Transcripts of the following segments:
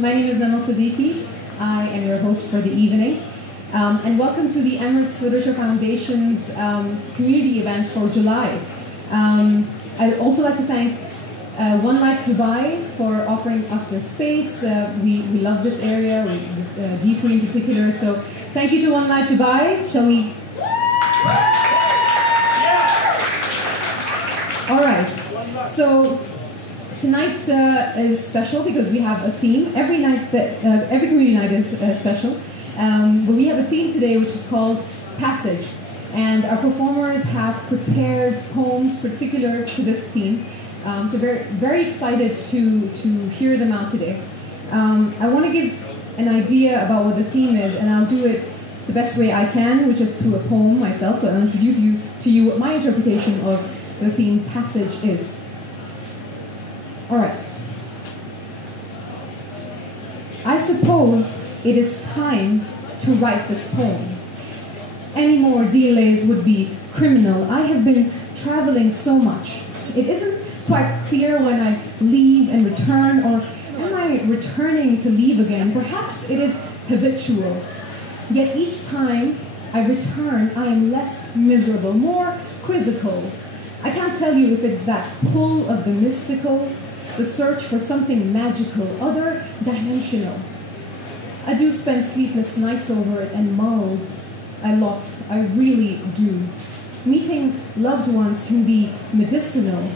My name is Namal Siddiqui. I am your host for the evening. And welcome to the Emirates Literature Foundation's community event for July. I'd also like to thank One Life Dubai for offering us their space. We love this area, with D3 in particular. So thank you to One Life Dubai. Shall we? All right. So tonight is special because we have a theme. Every community night is special. But we have a theme today which is called Passage. And our performers have prepared poems particular to this theme. So very, very excited to hear them out today. I want to give an idea about what the theme is, and I'll do it the best way I can, which is through a poem myself. So I'll introduce to you what my interpretation of the theme Passage is. All right. I suppose it is time to write this poem. Any more delays would be criminal. I have been traveling so much. It isn't quite clear when I leave and return, or am I returning to leave again? Perhaps it is habitual. Yet each time I return, I am less miserable, more quizzical. I can't tell you if it's that pull of the mystical, the search for something magical, other dimensional. I do spend sleepless nights over it and mull a lot, I really do. Meeting loved ones can be medicinal.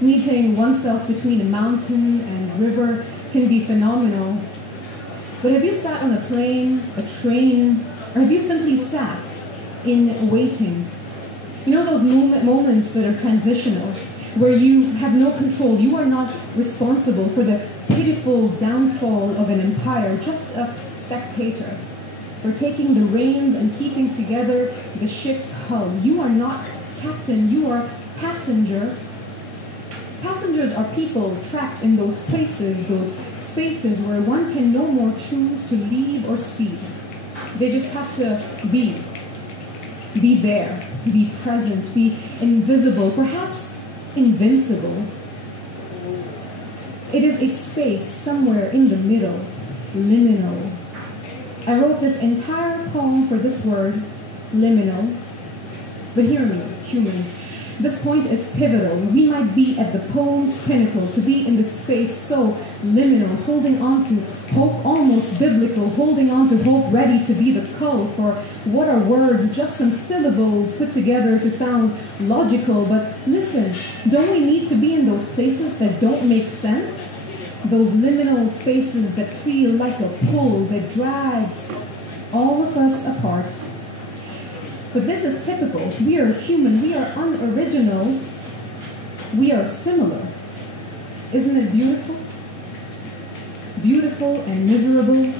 Meeting oneself between a mountain and river can be phenomenal. But have you sat on a plane, a train, or have you simply sat in waiting? You know those moments that are transitional, where you have no control, you are not responsible for the pitiful downfall of an empire, just a spectator. For taking the reins and keeping together the ship's hull. You are not captain, you are passenger. Passengers are people trapped in those places, those spaces where one can no more choose to leave or speed. They just have to be there, be present, be invisible, perhaps invincible. It is a space somewhere in the middle, liminal. I wrote this entire poem for this word, liminal. But hear me, humans. This point is pivotal. We might be at the poem's pinnacle, to be in this space so liminal, holding on to hope almost biblical, holding on to hope ready to be the cull for what are words, just some syllables put together to sound logical. But listen, don't we need to be in those places that don't make sense? Those liminal spaces that feel like a pull that drags all of us apart. But this is typical. We are human. We are unoriginal. We are similar. Isn't it beautiful? Beautiful and miserable.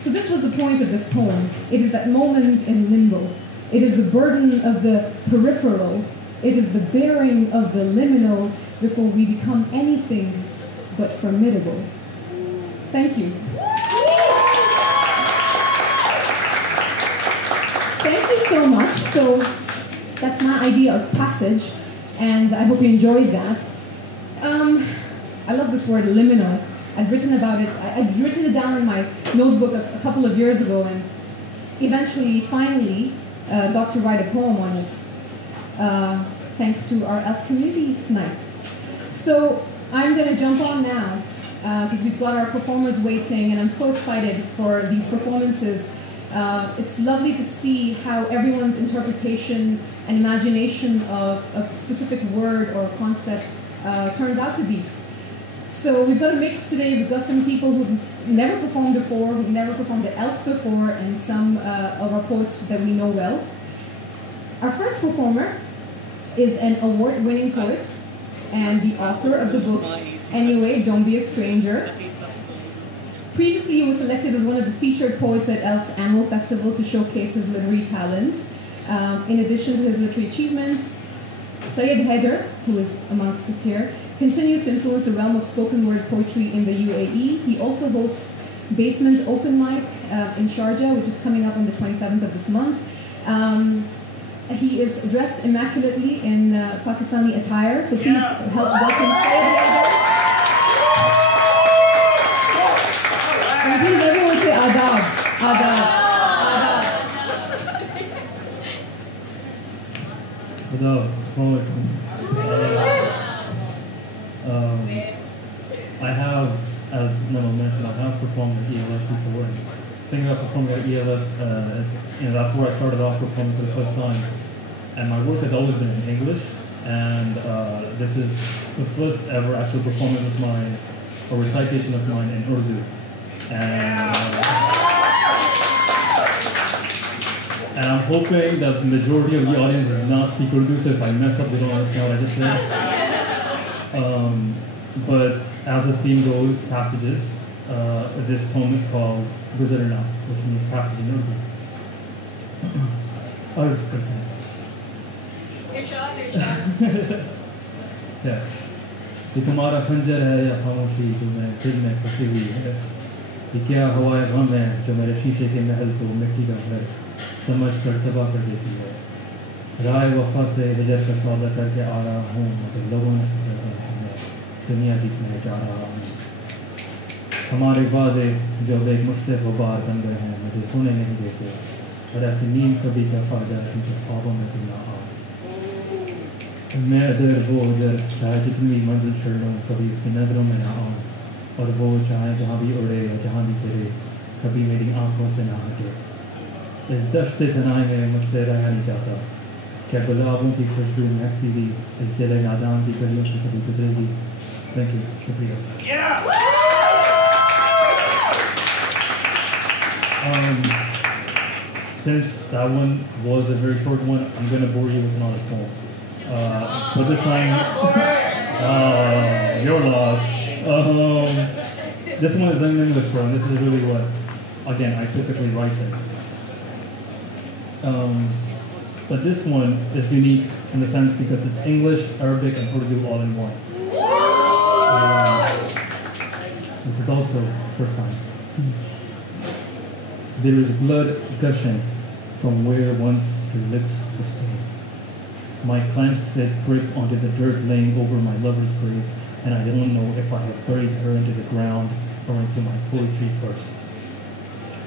So this was the point of this poem. It is that moment in limbo. It is the burden of the peripheral. It is the bearing of the liminal before we become anything but formidable. Thank you. Thank you so much. So that's my idea of passage, and I hope you enjoyed that. I love this word, liminal. I'd written about it. I'd written it down in my notebook a couple of years ago, and eventually, finally, got to write a poem on it, thanks to our ELF community night. So I'm going to jump on now, because we've got our performers waiting, and I'm so excited for these performances. It's lovely to see how everyone's interpretation and imagination of a specific word or concept turns out to be. So we've got a mix today. We've got some people who've never performed before, who've never performed the ELF before, and some of our poets that we know well. Our first performer is an award-winning poet and the author of the book, Anyway, Don't Be a Stranger. Previously, he was selected as one of the featured poets at ELF's annual festival to showcase his literary talent. In addition to his literary achievements, Syed Haider, who is amongst us here, continues to influence the realm of spoken word poetry in the UAE. He also hosts Basement Open Mic in Sharjah, which is coming up on the 27th of this month. He is dressed immaculately in Pakistani attire, so please help welcome Syed Haider. Hello, I have, as Memo mentioned, I have performed at ELF before. And thinking about performing at ELF, that's where I started off performing for the first time. And my work has always been in English, and this is the first ever actual performance of mine, or recitation of mine in Urdu. And I'm hoping that the majority of the audience does not speak Urdu, so if I mess up, they don't understand what I just said. But as the theme goes, passages, this poem is called Guzarna, which means passage in Urdu. Oh, this is good. Yeah. ये तुम्हारा खंजर है या खामोशी जो मैं दिल में फंसी हुई है, ये क्या हवाए गम है जो मेरे शीशे के महल को मिट्टी का घर समझ कर तबाह कर देती है। राय वफा से हिजर का सौदा करके आ रहा हूँ, मगर लोगों ने समझा मैं दुनिया जीतने जा रहा हूँ। हमारे वादे जो अब एक मुश्किल गुबार बन गए हैं, मुझे सोने नहीं देते, और ऐसी नींद कभी का फायदा है जो ख्वाबों में भी ना आ। मैं इधर वो उधर, चाहे जितनी मंजिल चढ़ लूँ, कभी उसकी नज़रों में ना आऊँ, और वो चाहे जहाँ भी उड़े या जहाँ भी गिरे, कभी मेरी आंखों से ना हटे। इस दश्त तनाई में मुझसे रहा नहीं जाता, क्या गुलाबों की खुशबू महकती हुई इस दिल नादान की गलियों से कभी गुजरेगी। थैंक यू, शुक्रिया। Since that one was a very short one, I'm going to bore you with another poem. But this time, your loss. This one is in English, so this is really what, again, I typically write it. But this one is unique in the sense because it's English, Arabic, and Urdu all in one. Which is also first time. There is blood gushing from where once her lips were stained. My clenched fist gripped onto the dirt laying over my lover's grave, and I don't know if I have buried her into the ground or into my poetry first.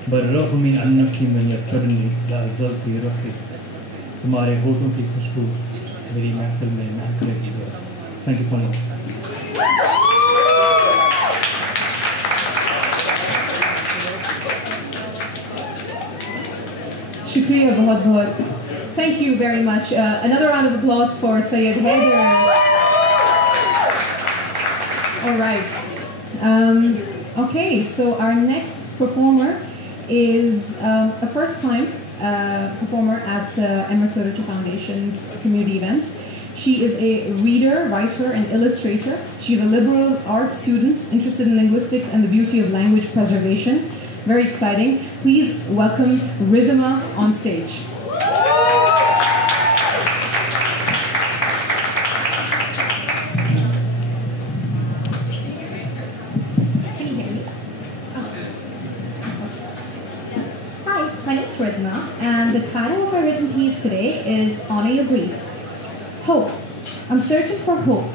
But रग़्म अन्नकी मन यक़रनी लाज़्ज़ती रखी, तुम्हारे होठों की खुशबू मेरी महफिल में महक रही है. Thank you so much. Shukriya bahut bahut. Thank you very much. Another round of applause for Syed Haider. All right. Okay, so our next performer is a first-time performer at Emerson Literature Foundation's community event. She is a reader, writer, and illustrator. She's a liberal arts student interested in linguistics and the beauty of language preservation. Very exciting. Please welcome Rhythma on stage. Hi, my name is Rhythma, and the title of my written piece today is Honor Your Grief. Hope. I'm searching for hope.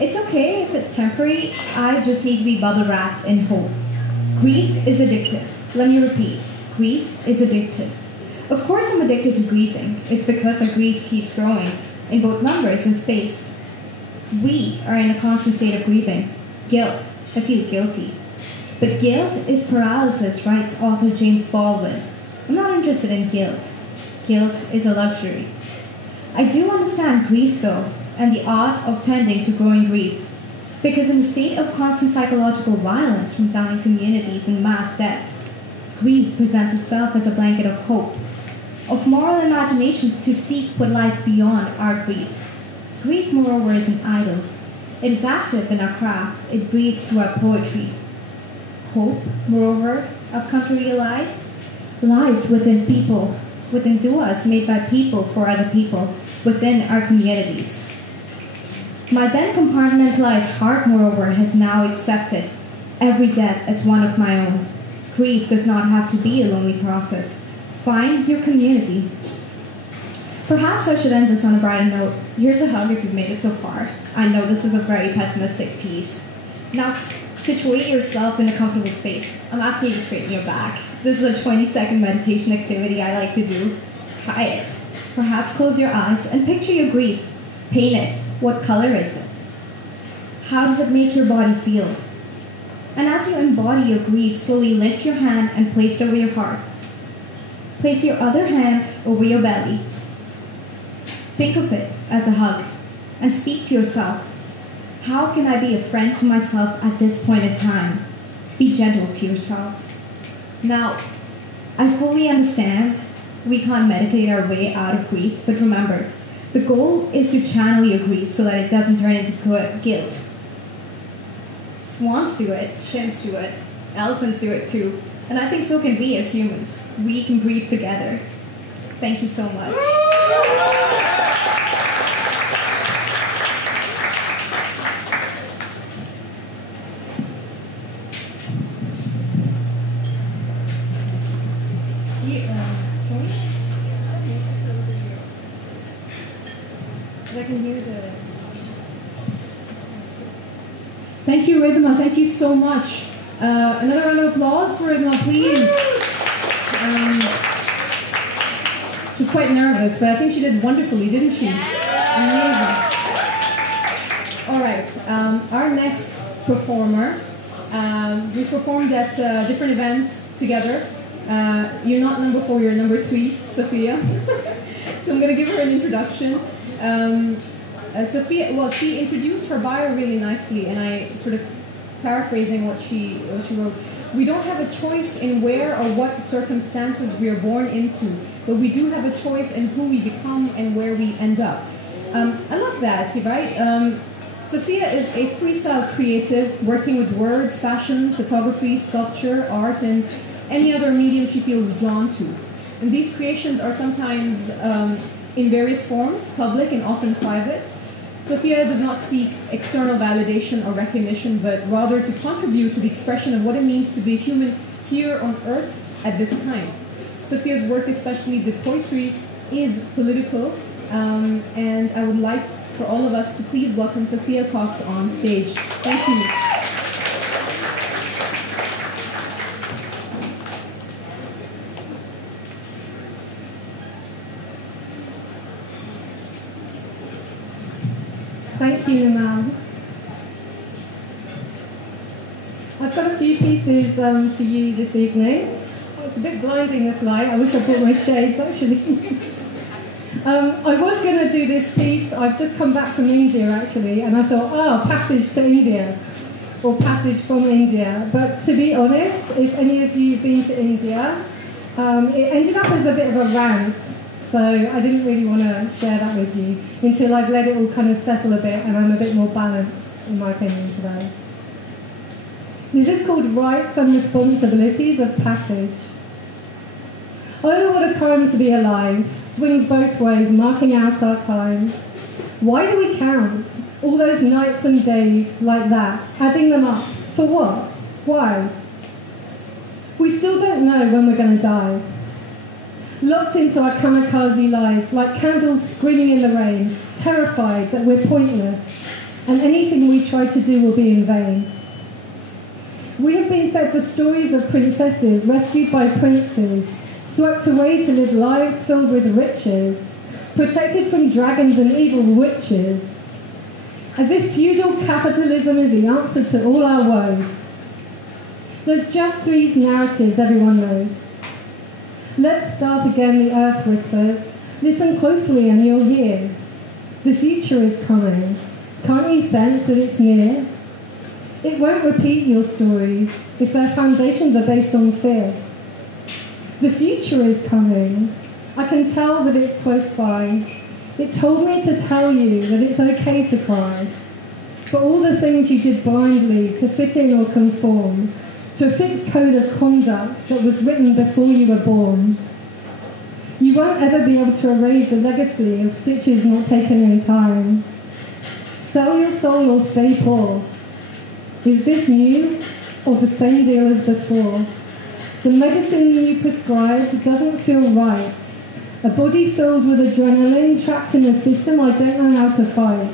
It's okay if it's temporary, I just need to be bubble wrapped in hope. Grief is addictive. Let me repeat. Grief is addictive. Of course I'm addicted to grieving. It's because our grief keeps growing, in both numbers and space. We are in a constant state of grieving. Guilt. I feel guilty. But guilt is paralysis, writes author James Baldwin. I'm not interested in guilt. Guilt is a luxury. I do understand grief, though, and the art of tending to growing grief. Because in a state of constant psychological violence from dying communities and mass death, grief presents itself as a blanket of hope, of moral imagination to seek what lies beyond our grief. Grief, moreover, is an idol. It is active in our craft. It breathes through our poetry. Hope, moreover, I've come to realize, lies within people, within duas made by people for other people, within our communities. My then compartmentalized heart, moreover, has now accepted every death as one of my own. Grief does not have to be a lonely process. Find your community. Perhaps I should end this on a brighter note. Here's a hug if you've made it so far. I know this is a very pessimistic piece. Now, Situate yourself in a comfortable space. I'm asking you to straighten your back. This is a 20-second meditation activity I like to do. Try it. Perhaps close your eyes and picture your grief. Paint it. What color is it? How does it make your body feel? And as you embody your grief, slowly lift your hand and place it over your heart. Place your other hand over your belly. Think of it as a hug and speak to yourself. How can I be a friend to myself at this point in time? Be gentle to yourself. Now, I fully understand we can't meditate our way out of grief, but remember, the goal is to channel your grief so that it doesn't turn into guilt. Swans do it, chimps do it, elephants do it too, and I think so can we as humans. We can grieve together. Thank you so much. I can hear the... Thank you, Ridhima. Thank you so much. Another round of applause for Ridhima, please. She's quite nervous, but I think she did wonderfully, didn't she? Amazing. All right, our next performer. We performed at different events together. You're not number 4, you're number 3, Sophia. So I'm going to give her an introduction. Sophia, well, she introduced her bio really nicely, and I sort of paraphrasing what she wrote. We don't have a choice in where or what circumstances we are born into, but we do have a choice in who we become and where we end up. I love that, right? Sophia is a freestyle creative working with words, fashion, photography, sculpture, art, and any other medium she feels drawn to. And these creations are sometimes in various forms, public and often private. Sophia does not seek external validation or recognition, but rather to contribute to the expression of what it means to be human here on Earth at this time. Sophia's work, especially the poetry, is political, and I would like for all of us to please welcome Sophia Cox on stage. Thank you. Thank you, Amal. I've got a few pieces for you this evening. It's a bit blinding, this light. I wish I brought my shades, actually. I was going to do this piece. I've just come back from India, actually, and I thought, passage to India, or passage from India. But to be honest, if any of you have been to India, it ended up as a bit of a rant. So I didn't really want to share that with you until I've let it all kind of settle a bit and I'm a bit more balanced, in my opinion, today. This is called Rights and Responsibilities of Passage. Oh, what a time to be alive. Swings both ways, marking out our time. Why do we count all those nights and days like that, adding them up? For what? Why? We still don't know when we're going to die. Locked into our kamikaze lives, like candles screaming in the rain, terrified that we're pointless, and anything we try to do will be in vain. We have been fed the stories of princesses rescued by princes, swept away to live lives filled with riches, protected from dragons and evil witches, as if feudal capitalism is the answer to all our woes. There's just 3 narratives everyone knows. Let's start again, the earth whispers. Listen closely and you'll hear. The future is coming. Can't you sense that it's near? It won't repeat your stories if their foundations are based on fear. The future is coming. I can tell that it's close by. It told me to tell you that it's okay to cry. For all the things you did blindly to fit in or conform, to a fixed code of conduct that was written before you were born. You won't ever be able to erase the legacy of stitches not taken in time. Sell your soul or stay poor. Is this new or the same deal as before? The medicine you prescribed doesn't feel right. A body filled with adrenaline trapped in a system I don't know how to fight.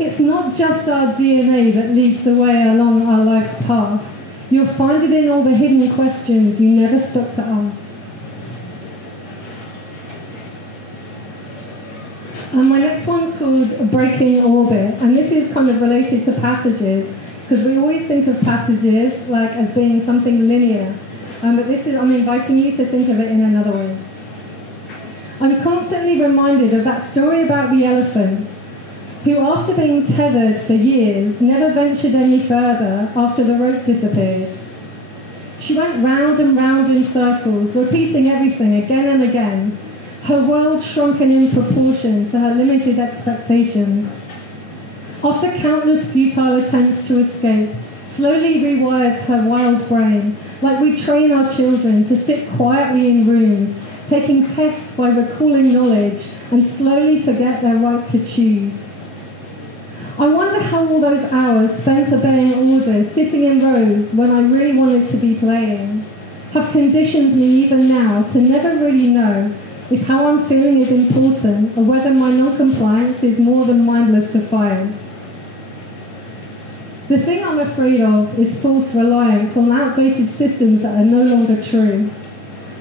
It's not just our DNA that leads the way along our life's path. You'll find it in all the hidden questions you never stop to ask. And my next one's called Breaking Orbit, and this is kind of related to passages, because we always think of passages like as being something linear, but this is, I'm inviting you to think of it in another way. I'm constantly reminded of that story about the elephant, who after being tethered for years, never ventured any further after the rope disappeared. She went round and round in circles, repeating everything again and again, her world shrunken in proportion to her limited expectations. After countless futile attempts to escape, slowly rewired her wild brain, like we train our children to sit quietly in rooms, taking tests by recalling knowledge and slowly forget their right to choose. I wonder how all those hours spent obeying orders, sitting in rows when I really wanted to be playing, have conditioned me even now to never really know if how I'm feeling is important or whether my non-compliance is more than mindless defiance. The thing I'm afraid of is false reliance on outdated systems that are no longer true,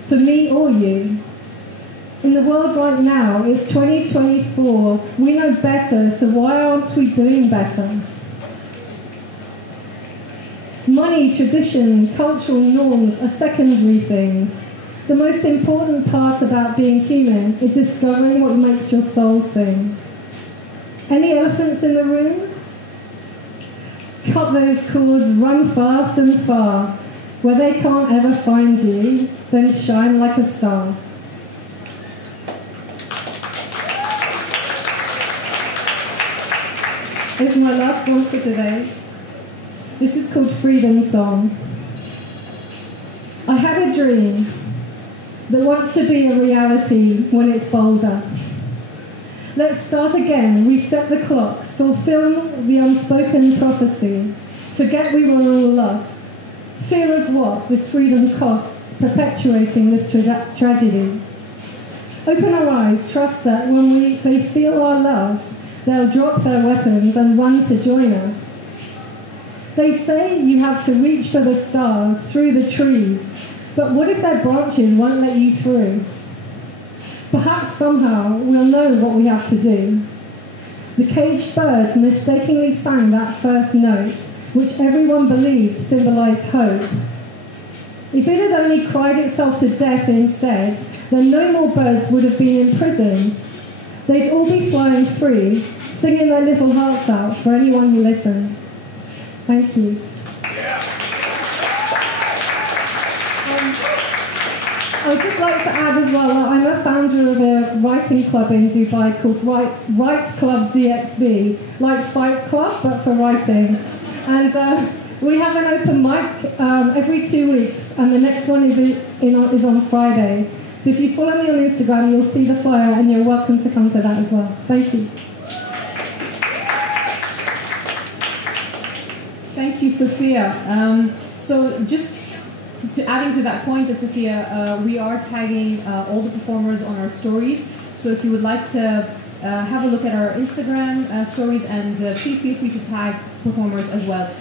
for me or you. In the world right now, it's 2024, we know better, so why aren't we doing better? Money, tradition, cultural norms are secondary things. The most important part about being human is discovering what makes your soul sing. Any elephants in the room? Cut those cords, run fast and far. Where they can't ever find you, then shine like a star. This is my last one for today. This is called Freedom Song. I had a dream that wants to be a reality when it's bolder. Let's start again, reset the clocks, fulfill the unspoken prophecy. Forget we were all lost. Fear of what this freedom costs, perpetuating this tragedy. Open our eyes, trust that when they feel our love, they'll drop their weapons and run to join us. They say you have to reach for the stars through the trees, but what if their branches won't let you through? Perhaps somehow we'll know what we have to do. The caged bird mistakenly sang that first note, which everyone believed symbolized hope. If it had only cried itself to death instead, then no more birds would have been imprisoned. They'd all be flying free, singing their little hearts out for anyone who listens. Thank you. I'd just like to add as well, I'm a founder of a writing club in Dubai called Write Club DXB, like Fight Club, but for writing. And we have an open mic every 2 weeks, and the next one is on Friday. So if you follow me on Instagram, you'll see the flyer, and you're welcome to come to that as well. Thank you. Thank you, Sophia. So just adding to that point, Sophia, we are tagging all the performers on our stories. So if you would like to have a look at our Instagram stories, and please feel free to tag performers as well.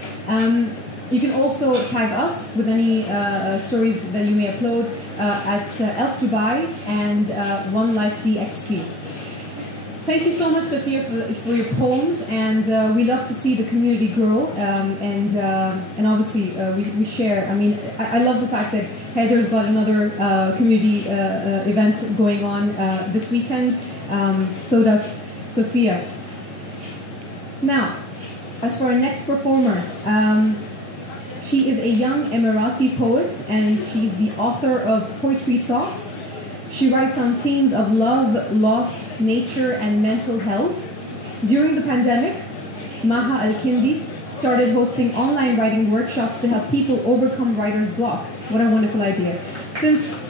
You can also tag us with any stories that you may upload at Elf Dubai and One Life DXP. Thank you so much, Sophia, for your poems, and we love to see the community grow, and obviously we share. I mean, I love the fact that Heather's got another community event going on this weekend, so does Sophia. Now, as for our next performer, she is a young Emirati poet, and she's the author of Poetry Socks. She writes on themes of love, loss, nature, and mental health. During the pandemic, Maha Al-Kindi started hosting online writing workshops to help people overcome writer's block. What a wonderful idea. Since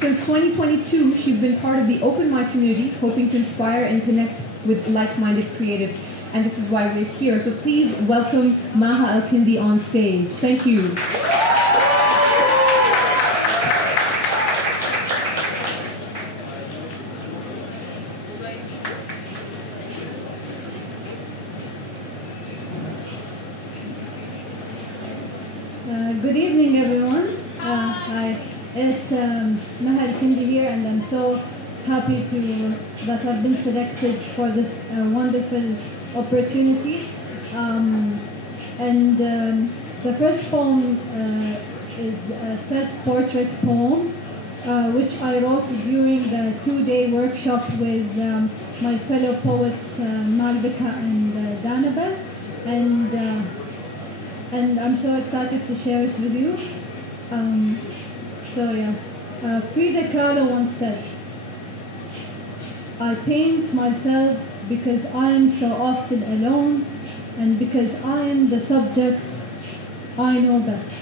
2022, she's been part of the open mic community, hoping to inspire and connect with like-minded creatives. And this is why we're here. So please welcome Maha Al-Kindi on stage. Thank you. Good evening, everyone. Hi, it's Mahal Shindi here, and I'm so happy that I've been selected for this wonderful opportunity. The first poem is a self-portrait poem, which I wrote during the 2-day workshop with my fellow poets Malvika and Danabel, and I'm so excited to share it with you. Frida Kahlo once said, "I paint myself because I am so often alone, and because I am the subject I know best."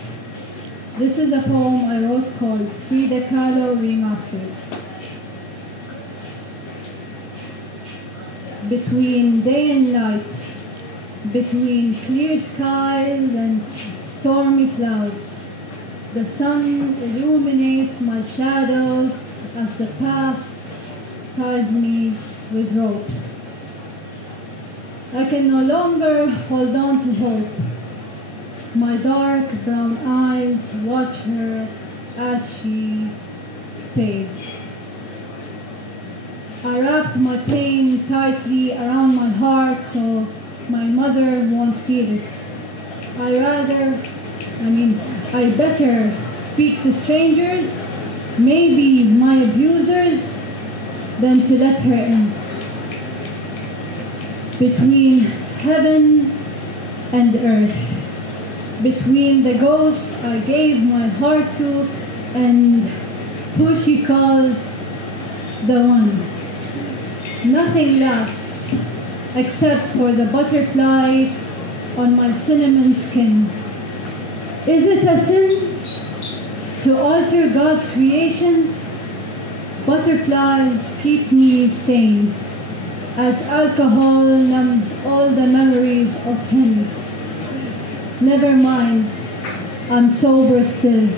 This is a poem I wrote called Frida Kahlo Remastered. Between day and night, between clear skies and stormy clouds, the sun illuminates my shadows as the past ties me with ropes. I can no longer hold on to hope. My dark brown eyes watch her as she fades. I wrapped my pain tightly around my heart so my mother won't feel it. I better speak to strangers, maybe my abusers, than to let her in. Between heaven and earth, between the ghost I gave my heart to and who she calls the one. Nothing lasts except for the butterfly on my cinnamon skin. Is it a sin to alter God's creations? Butterflies keep me sane, as alcohol numbs all the memories of him. Never mind, I'm sober still.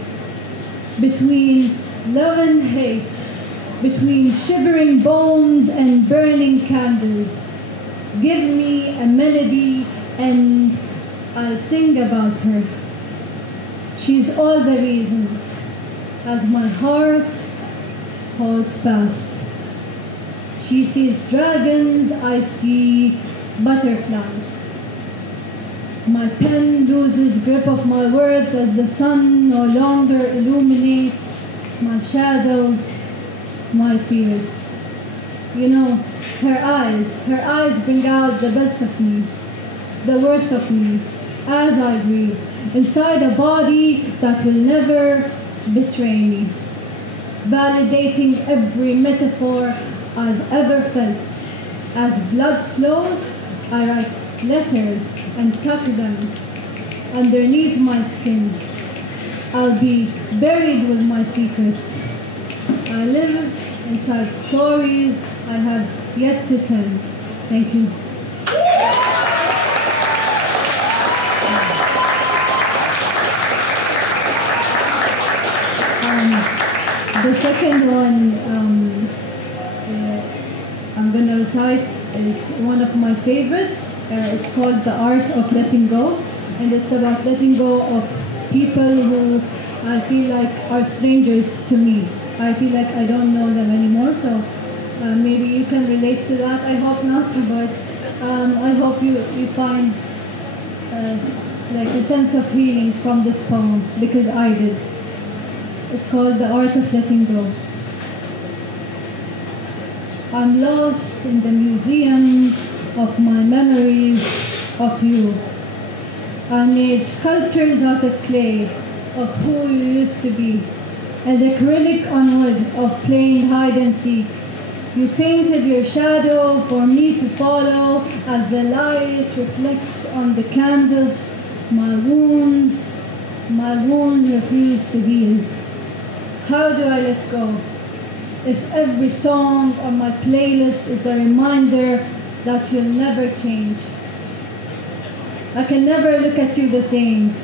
Between love and hate, between shivering bones and burning candles, give me a melody and I'll sing about her. She's all the reasons, as my heart holds fast. She sees dragons, I see butterflies. My pen loses grip of my words as the sun no longer illuminates my shadows, my fears. You know, her eyes bring out the best of me, the worst of me, as I grieve, inside a body that will never betray me, validating every metaphor I've ever felt. As blood flows, I write letters and tuck them underneath my skin. I'll be buried with my secrets. I live inside stories I have yet to tell. Thank you. The second one I'm going to recite is one of my favorites. It's called The Art of Letting Go, and it's about letting go of people who I feel like are strangers to me. I feel like I don't know them anymore, so maybe you can relate to that. I hope not, but I hope you find like a sense of healing from this poem, because I did. It's called The Art of Letting Go. I'm lost in the museum of my memories of you. I made sculptures out of clay of who you used to be, and acrylic on wood of playing hide and seek. You painted your shadow for me to follow as the light reflects on the canvas. My wounds refuse to heal. How do I let go? If every song on my playlist is a reminder that you'll never change. I can never look at you the same.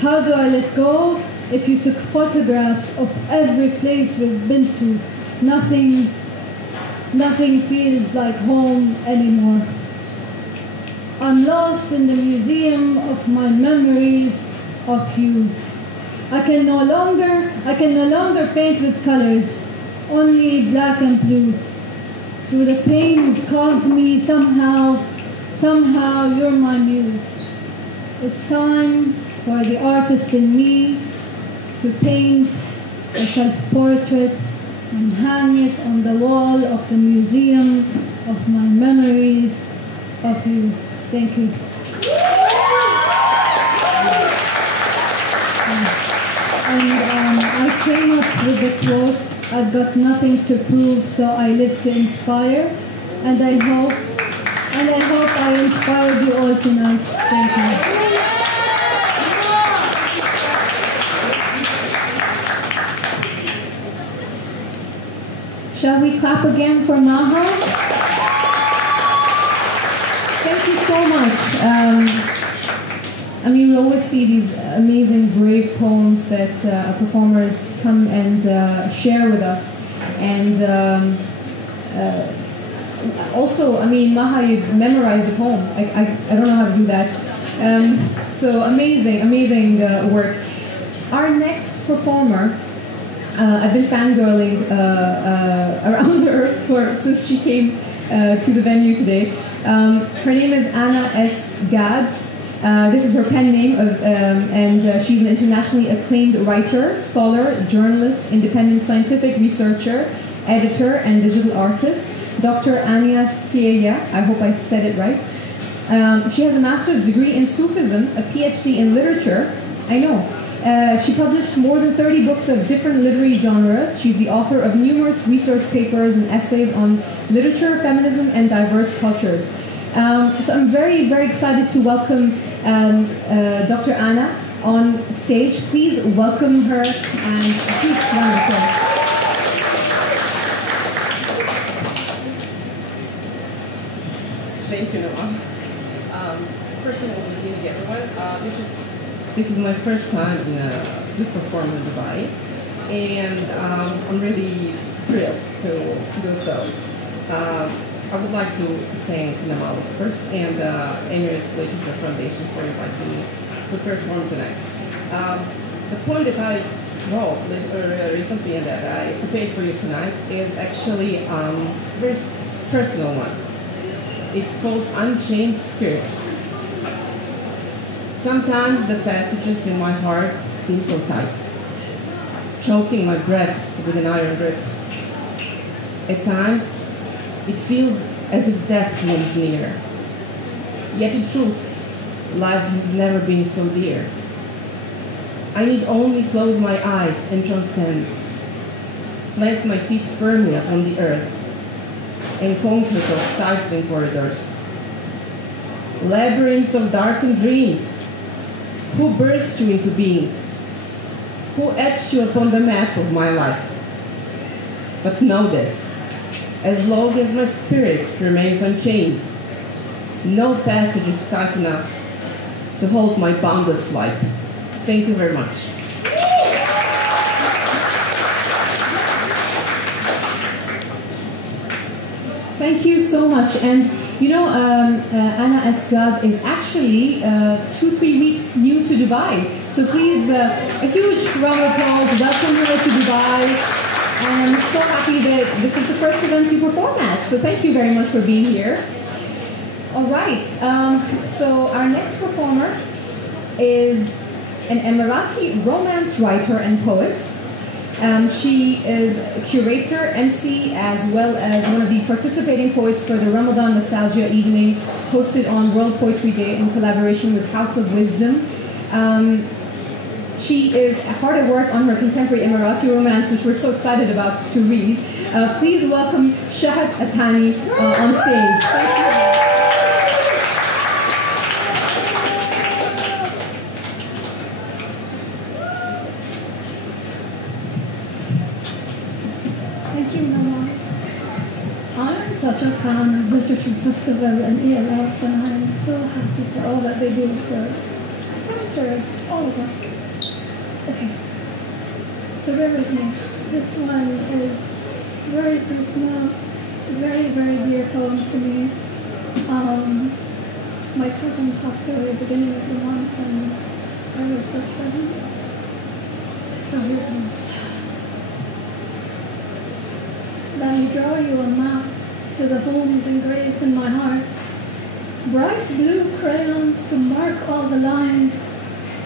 How do I let go? If you took photographs of every place we've been to, nothing feels like home anymore. I'm lost in the museum of my memories of you. I can no longer paint with colors, only black and blue. Through the pain you've caused me, somehow you're my muse. It's time for the artist in me to paint a self-portrait and hang it on the wall of the museum of my memories of you. Thank you. And I came up with the quote, I've got nothing to prove, so I live to inspire. And I hope I inspired you all tonight. Thank you. Shall we clap again for Maha? Thank you so much. I mean, we always see these amazing, brave poems that performers come and share with us. And also, I mean, Maha, you memorized a poem. I don't know how to do that. So amazing work. Our next performer, I've been fangirling around her since she came to the venue today. Her name is Anna S. Gad. This is her pen name, and she's an internationally acclaimed writer, scholar, journalist, independent scientific researcher, editor, and digital artist. Dr. Ania Stieya, I hope I said it right. She has a master's degree in Sufism, a PhD in literature. I know. She published more than 30 books of different literary genres. She's the author of numerous research papers and essays on literature, feminism, and diverse cultures. So I'm very, very excited to welcome Dr. Anna on stage. Please welcome her and a huge round of applause. Thank you, Noah. First of all, good evening, everyone. This is my first time to perform in Dubai, and I'm really thrilled to do so. I would like to thank Namal first and Emirates Literature Foundation for inviting me to perform tonight. The poem that I wrote recently and that I prepared for you tonight is actually a very personal one. It's called Unchained Spirit. Sometimes the passages in my heart seem so tight, choking my breaths with an iron grip. At times, it feels as if death looms near. Yet in truth, life has never been so dear. I need only close my eyes and transcend, plant my feet firmly upon the earth, and conquer those stifling corridors. Labyrinths of darkened dreams. Who birthed you into being? Who etched you upon the map of my life? But know this, as long as my spirit remains unchained, no passage is tight enough to hold my boundless flight. Thank you very much. Thank you so much. And you know, Anna Esgab is actually 2-3 weeks new to Dubai. So please, a huge round of applause. Welcome her to Dubai. And I'm so happy that this is the first event you perform at. So thank you very much for being here. All right. So our next performer is an Emirati romance writer and poet. She is a curator, MC, as well as one of the participating poets for the Ramadan Nostalgia Evening hosted on World Poetry Day in collaboration with House of Wisdom. She is hard at work on her contemporary Emirati romance, which we're so excited about to read. Please welcome Shahad Athani on stage. Thank you. Such a fan of Literature Festival and ELF, and I am so happy for all that they do for writers, all of us. Okay, so bear with me. This one is very personal, very, very dear poem to me. My cousin passed away at the beginning of the month, and I wrote this for him. to witness. Let me draw you a map to the homes engraved in my heart. Bright blue crayons to mark all the lines.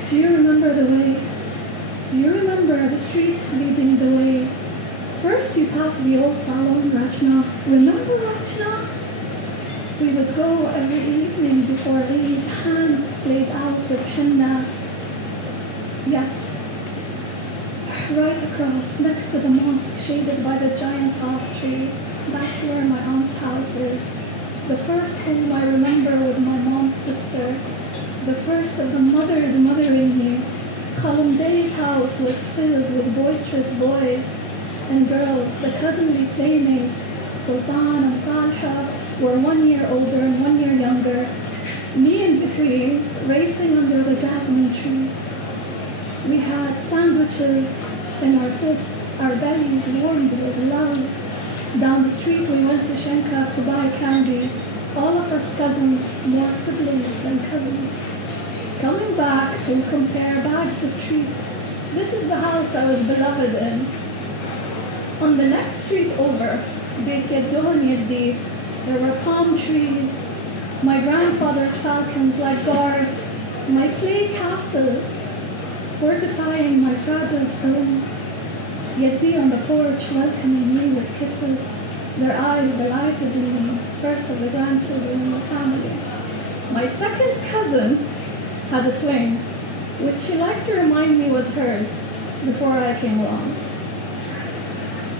Do you remember the way? Do you remember the streets leading the way? First you passed the old salon, Rachna. Remember Rachna? We would go every evening before Eid, hands played out with henna. Yes, right across, next to the mosque, shaded by the giant half tree. That's where my aunt's house is. The first home I remember with my mom's sister. The first of the mothers mothering here. Columday's house was filled with boisterous boys and girls, the cousinly playmates. Sultan and Salha were 1 year older and 1 year younger. Me in between, racing under the jasmine trees. We had sandwiches in our fists, our bellies warmed with love. Down the street we went to Shenka to buy candy. All of us cousins, more siblings than cousins. Coming back to compare bags of treats. This is the house I was beloved in. On the next street over, Beit Yaddohan Yaddi, there were palm trees, my grandfather's falcons like guards, my clay castle fortifying my fragile soul. Yaddi on the porch welcoming me with kisses, their eyes delightedly me, first of the grandchildren in the family. My second cousin had a swing, which she liked to remind me was hers before I came along.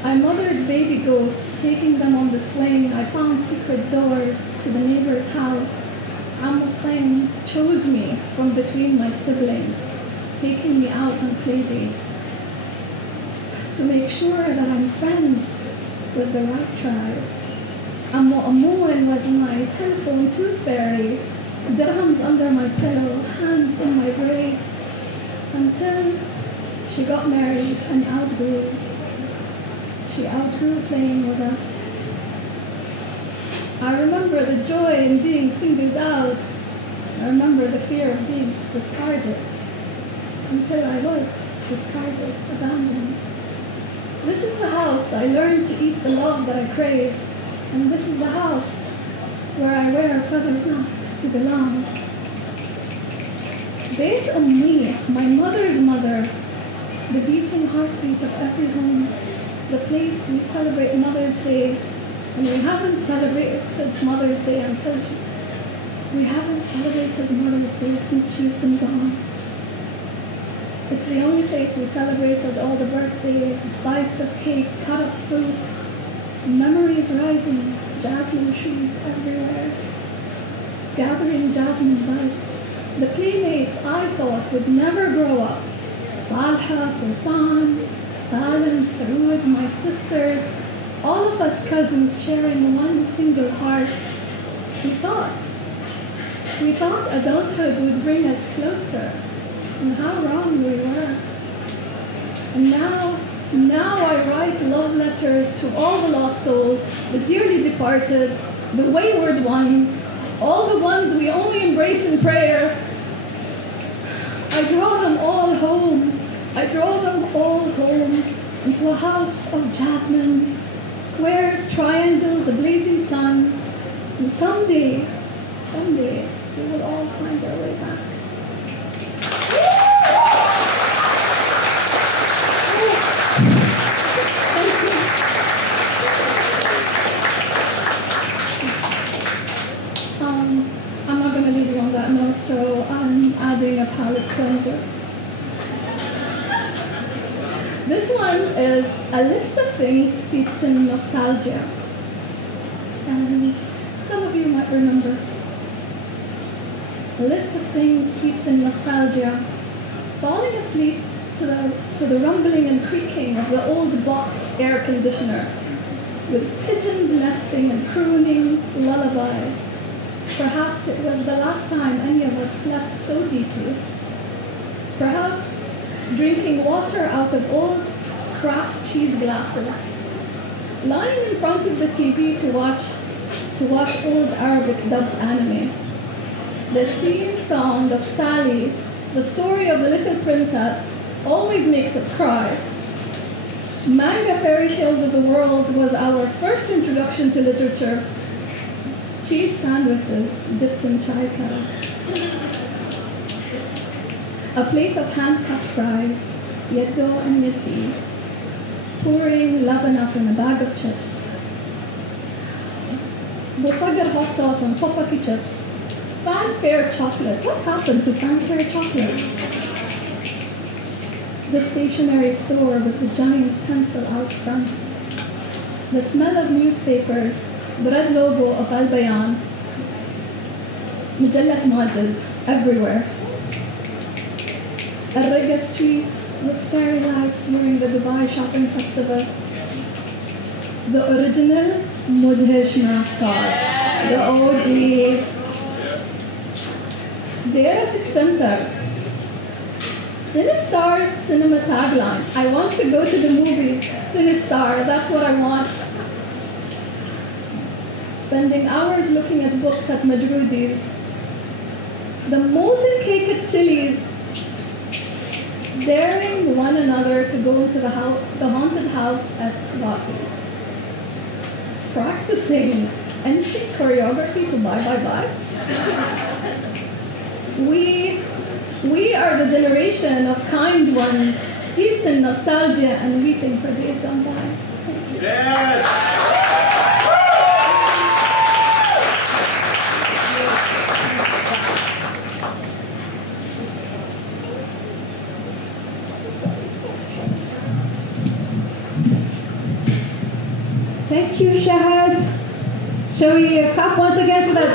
I mothered baby goats, taking them on the swing. I found secret doors to the neighbor's house. Amma Flame chose me from between my siblings, taking me out on play dates to make sure that I'm friends with the right tribes. Ammo Amuan was my telephone tooth fairy, dirhams under my pillow, hands in my braids, until she got married and outgrew. She outgrew playing with us. I remember the joy in being singled out. I remember the fear of being discarded, until I was discarded, abandoned. This is the house I learned to eat the love that I crave, and this is the house where I wear feathered masks to belong. Beit Ummi, my mother's mother, the beating heartbeat of every home, the place we celebrate Mother's Day, and we haven't celebrated Mother's Day we haven't celebrated Mother's Day since she's been gone. It's the only place we celebrated all the birthdays, bites of cake, cut up fruit, memories rising, jasmine trees everywhere, gathering jasmine bites. The playmates I thought would never grow up, Salha, Sultan, Salim, Sarood, my sisters, all of us cousins sharing one single heart. We thought adulthood would bring us closer, and how wrong we were. And now I write love letters to all the lost souls, the dearly departed, the wayward ones, all the ones we only embrace in prayer. I draw them all home. I draw them all home into a house of jasmine, squares, triangles, a blazing sun. And someday, we will all find our way back. I'm not going to leave you on that note, so I'm adding a palate cleanser. This one is a list of things steeped in nostalgia. And some of you might remember. A list of things steeped in nostalgia. Falling asleep to the rumbling and creaking of the old box air conditioner, with pigeons nesting and crooning lullabies. Perhaps it was the last time any of us slept so deeply. Perhaps drinking water out of old craft cheese glasses. Lying in front of the TV to watch old Arabic dubbed anime. The theme song of Sally, the story of the little princess, always makes us cry. Manga Fairy Tales of the World was our first introduction to literature. Cheese sandwiches dipped in chai curd. A plate of hand-cut fries, yeddo and yeddi, pouring labanat in a bag of chips. Bosagar hot sauce on pofaki chips. Fanfare chocolate. What happened to fanfare chocolate? The stationery store with the giant pencil out front. The smell of newspapers. The red logo of Al Bayan. Mujallat Majid everywhere. Al-Riga Street with fairy lights during the Dubai Shopping Festival. The original Mudhish mascot. The OG. Dera Six Center. Cinestar's cinema tagline. I want to go to the movies. Cinestar, that's what I want. Spending hours looking at books at Majrudi's. The molten cake at Chili's. Daring one another to go into the haunted house at Wafi. Practicing entry choreography to Bye Bye Bye. We are the generation of kind ones, steeped in nostalgia and weeping for days gone by. Yes! Thank you, Shahad. Shall we clap once again for that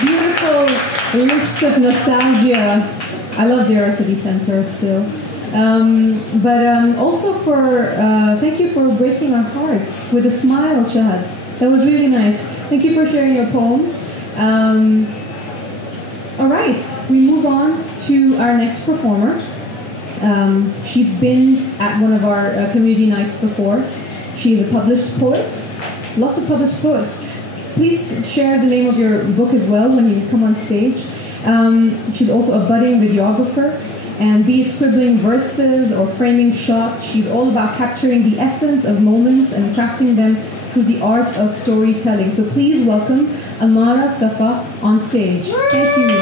beautiful list of nostalgia? I love Dera City Center still. But also for, thank you for breaking our hearts with a smile, Shahad. That was really nice. Thank you for sharing your poems. All right, we move on to our next performer. She's been at one of our community nights before. She is a published poet, lots of published poets. Please share the name of your book as well when you come on stage. She's also a budding videographer, and be it scribbling verses or framing shots, she's all about capturing the essence of moments and crafting them through the art of storytelling. So please welcome Amara Safa on stage. Thank you.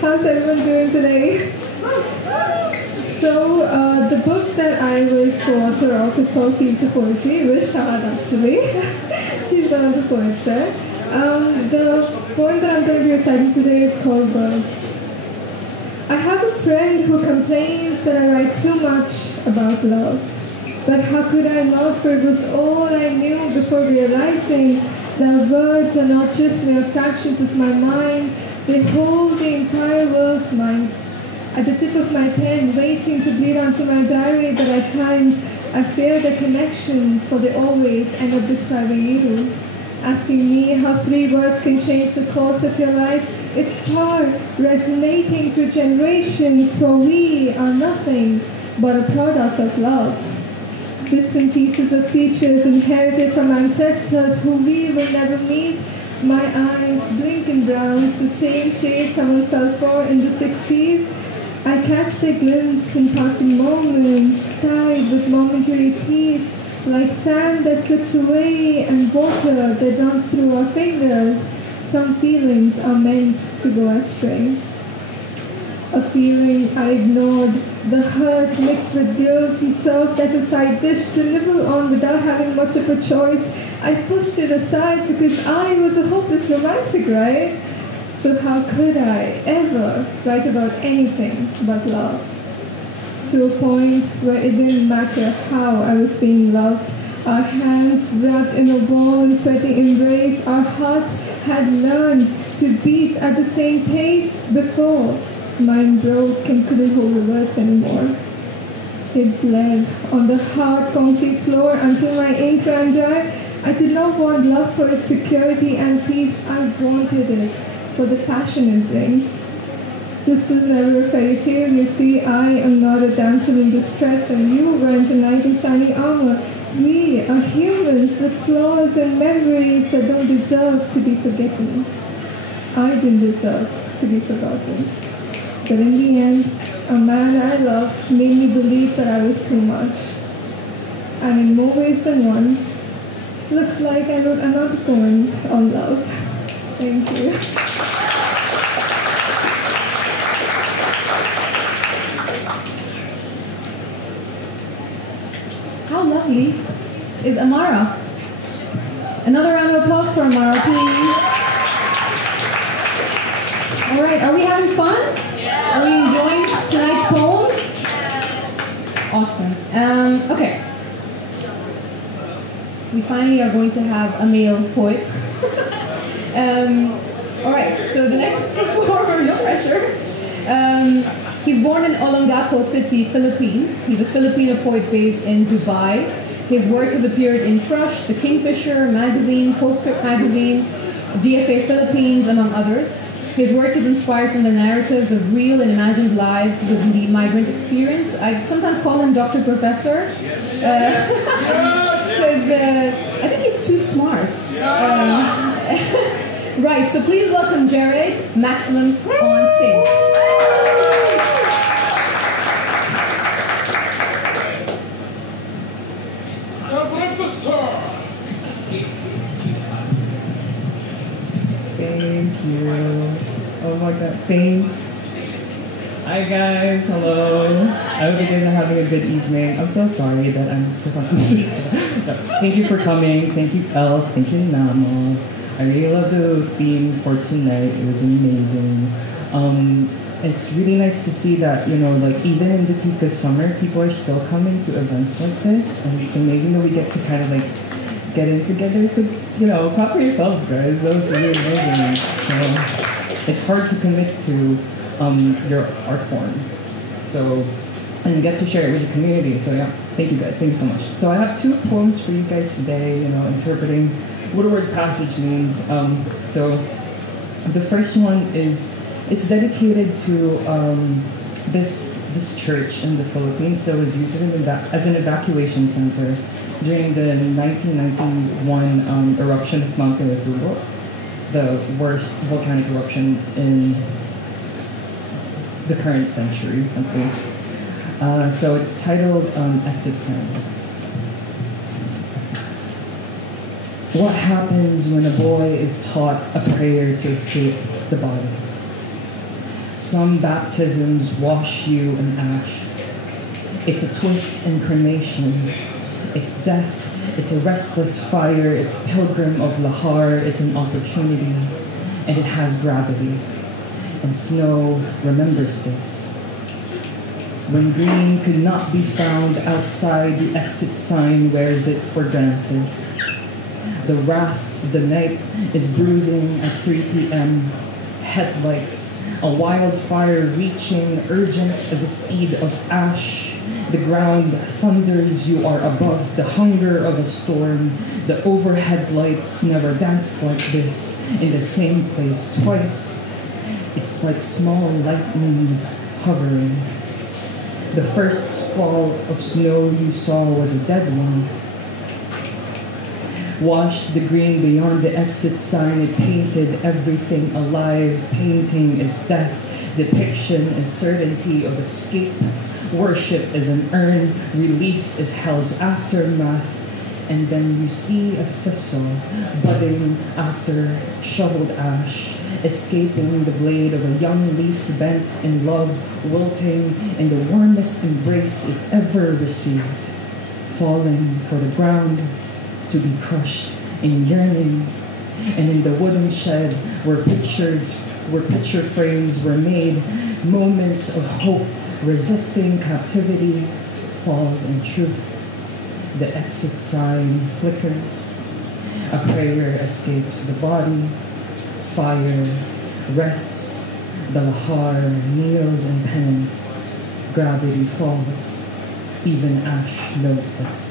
How's everyone doing today? So, the book that I was co-author of is called Fields of Poetry with Shahad, actually. She's one of the poets there. The poem that I'm going to be reciting today is called Birds. I have a friend who complains that I write too much about love. But how could I not, for it was all I knew before realizing that words are not just mere fractions of my mind. They hold the entire world's mind. At the tip of my pen, waiting to bleed onto my diary, but at times I fear the connection, for they always end up describing you. Asking me how 3 words can change the course of your life, it's hard, resonating through generations, for we are nothing but a product of love. Bits and pieces of features inherited from ancestors who we will never meet. My eyes blink in browns, the same shade someone fell for in the 60s. I catch their glimpse in passing moments, tied with momentary peace, like sand that slips away and water that runs through our fingers. Some feelings are meant to go astray. A feeling I ignored, the hurt mixed with guilt and served as a side dish to nibble on without having much of a choice. I pushed it aside because I was a hopeless romantic, right? So how could I ever write about anything but love? To a point where it didn't matter how I was being loved. Our hands wrapped in a warm and sweaty embrace, our hearts had learned to beat at the same pace before. Mine broke and couldn't hold the words anymore. It bled on the hard concrete floor until my ink ran dry. I did not want love for its security and peace. I wanted it for the passion it brings. This was never a fairy tale. You see, I am not a damsel in distress, and you weren't a knight in shining armor. We are humans with flaws and memories that don't deserve to be forgotten. I didn't deserve to be forgotten. But in the end, a man I loved made me believe that I was too much. And in more ways than one, looks like I wrote another poem on love. Thank you. How lovely is Amara? Another round of applause for Amara, please. All right, are we having fun? Are we enjoying tonight's poems? Awesome. Okay. We finally are going to have a male poet. All right, so the next performer, no pressure. He's born in Olongapo City, Philippines. He's a Filipino poet based in Dubai. His work has appeared in Thrush, The Kingfisher magazine, Postscript magazine, DFA Philippines, among others. His work is inspired from the narratives of real and imagined lives within the migrant experience. I sometimes call him Dr. Professor. Because I think he's too smart. Right, so please welcome Jared Maximum on stage. Thank you. Oh my god, thanks. Hi guys, hello. I hope you guys are having a good evening. I'm so sorry that I'm Thank you for coming. Thank you, Elf. Thank you, Namo. I really love the theme for tonight. It was amazing. It's really nice to see that, like even in the peak of summer, people are still coming to events like this. And it's amazing that we get to kind of like get in together. So, clap for yourselves, guys. That was really amazing. It's hard to commit to your art form. So, and get to share it with the community. So yeah, thank you guys. Thank you so much. So I have 2 poems for you guys today, interpreting what a word passage means. So the first one is, it's dedicated to this church in the Philippines that was used as an evacuation center during the 1991 eruption of Mount Pinatubo, the worst volcanic eruption in the current century, I think. So it's titled Exit Signs. What happens when a boy is taught a prayer to escape the body? Some baptisms wash you in ash. It's a twist in cremation. It's death. It's a restless fire. It's pilgrim of Lahar. It's an opportunity. And it has gravity. And snow remembers this. When green could not be found outside, the exit sign wears it for granted. The wrath of the night is bruising at 3 p.m. Headlights, a wildfire reaching, urgent as a steed of ash. The ground thunders, you are above the hunger of a storm. The overhead lights never danced like this in the same place twice. It's like small lightnings hovering. The first fall of snow you saw was a dead one. Washed the green beyond the exit sign, it painted everything alive. Painting is death, depiction is certainty of escape. Worship is an urn, relief is hell's aftermath. And then you see a thistle budding after shoveled ash, escaping the blade of a young leaf bent in love, wilting in the warmest embrace it ever received, falling for the ground to be crushed in yearning. And in the wooden shed where picture frames were made, moments of hope resisting captivity falls in truth. The exit sign flickers. A prayer escapes the body. Fire rests. The Lahar kneels in penance. Gravity falls. Even ash knows this.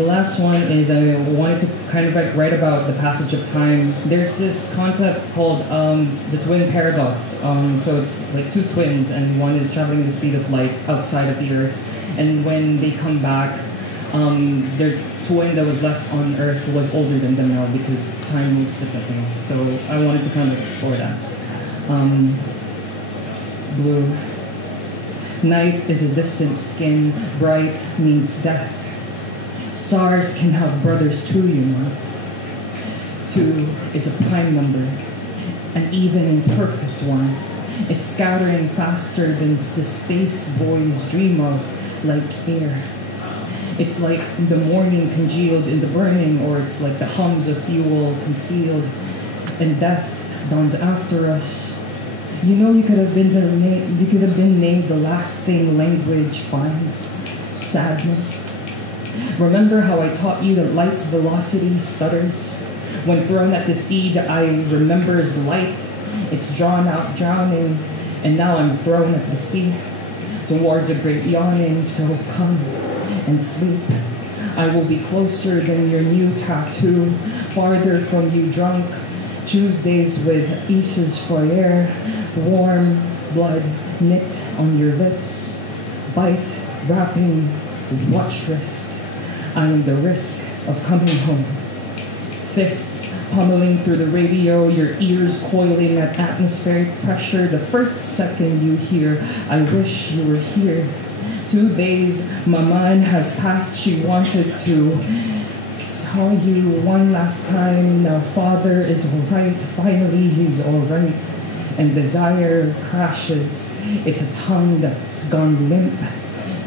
The last one is I wanted to kind of like write about the passage of time. There's this concept called the twin paradox. So it's like two twins, and one is traveling at the speed of light outside of the Earth, and when they come back, their twin that was left on Earth was older than them now because time moves differently. So I wanted to kind of explore that. Blue. Night is a distant skin, bright means death. Stars can have brothers too, you know. 2 is a prime number, an even imperfect one. It's scattering faster than the space boys dream of, like air. It's like the morning congealed in the burning, or it's like the hums of fuel concealed, and death dawns after us. You know, you could have been named the last thing language finds, sadness. Remember how I taught you that light's velocity stutters? When thrown at the seed, I remember as light. It's drawn out, drowning, and now I'm thrown at the sea towards a great yawning. So come and sleep. I will be closer than your new tattoo, farther from you drunk. Tuesdays with Issa's foyer, warm blood knit on your lips, bite, wrapping, watch wrist. I am the risk of coming home. Fists pummeling through the radio, your ears coiling at atmospheric pressure. The first second you hear, I wish you were here. 2 days, my mind has passed, she wanted to. Saw you one last time, now father is alright, finally he's alright. And desire crashes, it's a tongue that's gone limp.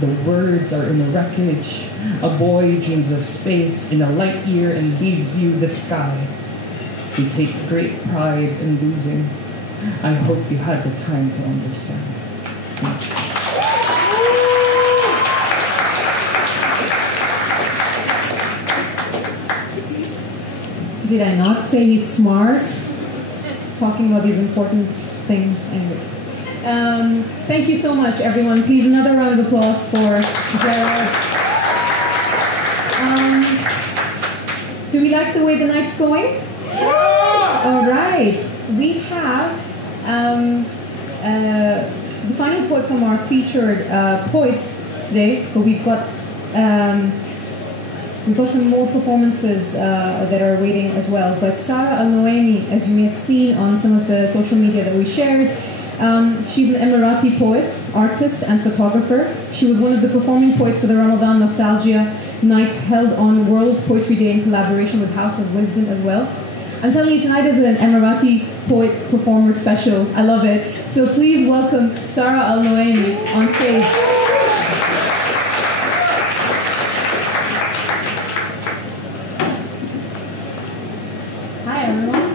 The words are in the wreckage. A boy dreams of space in a light year and leaves you the sky. We take great pride in losing. I hope you had the time to understand. Thank you. Did I not say he's smart? Talking about these important things. Anyways. Thank you so much, everyone. Please, another round of applause for Gerald. Do we like the way the night's going? Yeah! All right. We have the final quote from our featured poets today, but we've got some more performances that are waiting as well. But Sarah Al-Noaimi, as you may have seen on some of the social media that we shared, she's an Emirati poet, artist, and photographer. She was one of the performing poets for the Ramadan Nostalgia Night held on World Poetry Day in collaboration with House of Wisdom as well. I'm telling you, tonight is an Emirati poet performer special. I love it. So please welcome Sarah Al-Noaimi on stage. Hi, everyone.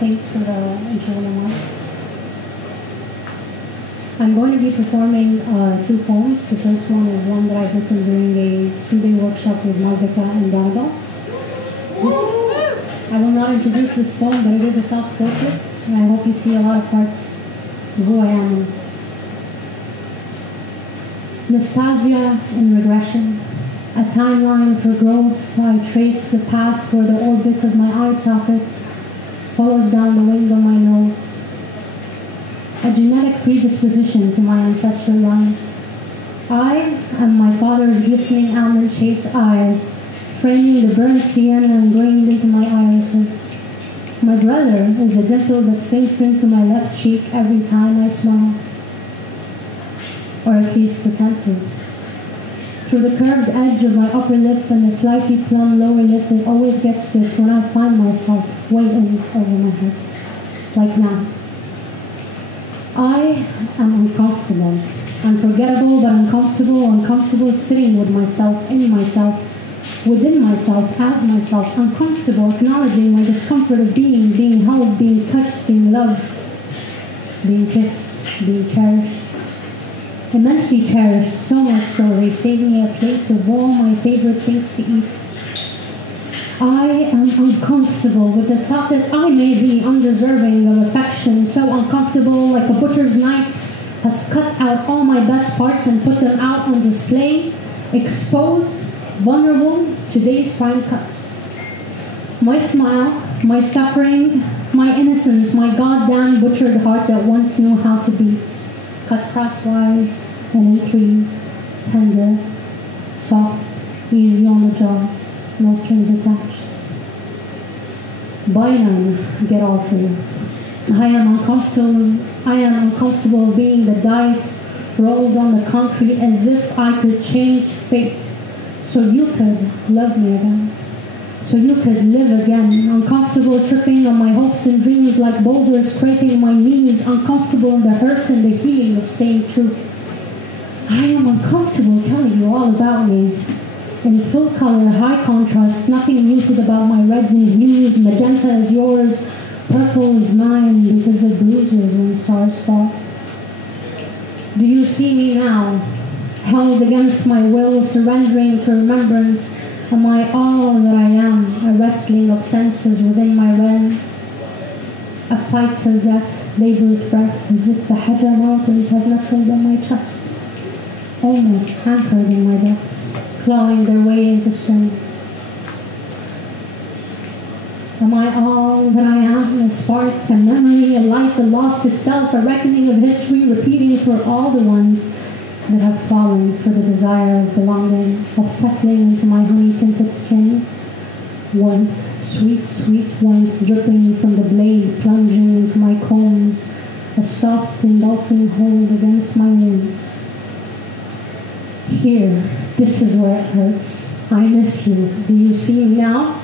Thanks for the intro. I'm going to be performing 2 poems. The first one is one that I've written during a 2-day workshop with Malvika and Dada. I will not introduce this poem, but it is a self-portrait, and I hope you see a lot of parts of who I am in it. Nostalgia and regression. A timeline for growth. I trace the path where the orbit of my eye socket follows down the wing of my nose. A genetic predisposition to my ancestral line. I am my father's glistening almond-shaped eyes, framing the burnt sienna ingrained into my irises. My brother is the dimple that sinks into my left cheek every time I smile. Or at least pretend to. Through the curved edge of my upper lip and the slightly plumb lower lip, it always gets stiff when I find myself waiting over my head. Like now. I am uncomfortable. Unforgettable but uncomfortable. Uncomfortable sitting with myself, in myself, within myself, as myself. Uncomfortable acknowledging my discomfort of being held, being touched, being loved, being kissed, being cherished. Immensely cherished, so much so they saved me a plate of all my favorite things to eat. I am uncomfortable with the thought that I may be undeserving of affection, so uncomfortable like a butcher's knife has cut out all my best parts and put them out on display, exposed, vulnerable, today's fine cuts. My smile, my suffering, my innocence, my goddamn butchered heart that once knew how to be, cut crosswise and in threes, tender, soft, easy on the jaw, no strings attached. By none, get all free. I am uncomfortable being the dice rolled on the concrete as if I could change fate so you could love me again, so you could live again. Uncomfortable tripping on my hopes and dreams like boulders scraping my knees, uncomfortable in the hurt and the healing of staying true. I am uncomfortable telling you all about me. In full color, high contrast, nothing muted about my reds and hues. Magenta is yours, purple is mine because of bruises when stars fall. Do you see me now, held against my will, surrendering to remembrance? Am I all that I am, a wrestling of senses within my realm? A fight till death, labored breath, as if the Hajar mountains have nestled on my chest, almost anchored in my depths, clawing their way into sin. Am I all that I am, a spark, a memory, a light that lost itself, a reckoning of history, repeating for all the ones that have fallen for the desire of belonging, of settling into my honey-tinted skin? Warmth, sweet, sweet warmth dripping from the blade, plunging into my combs, a soft engulfing hold against my knees. Here, this is where it hurts. I miss you. Do you see me now?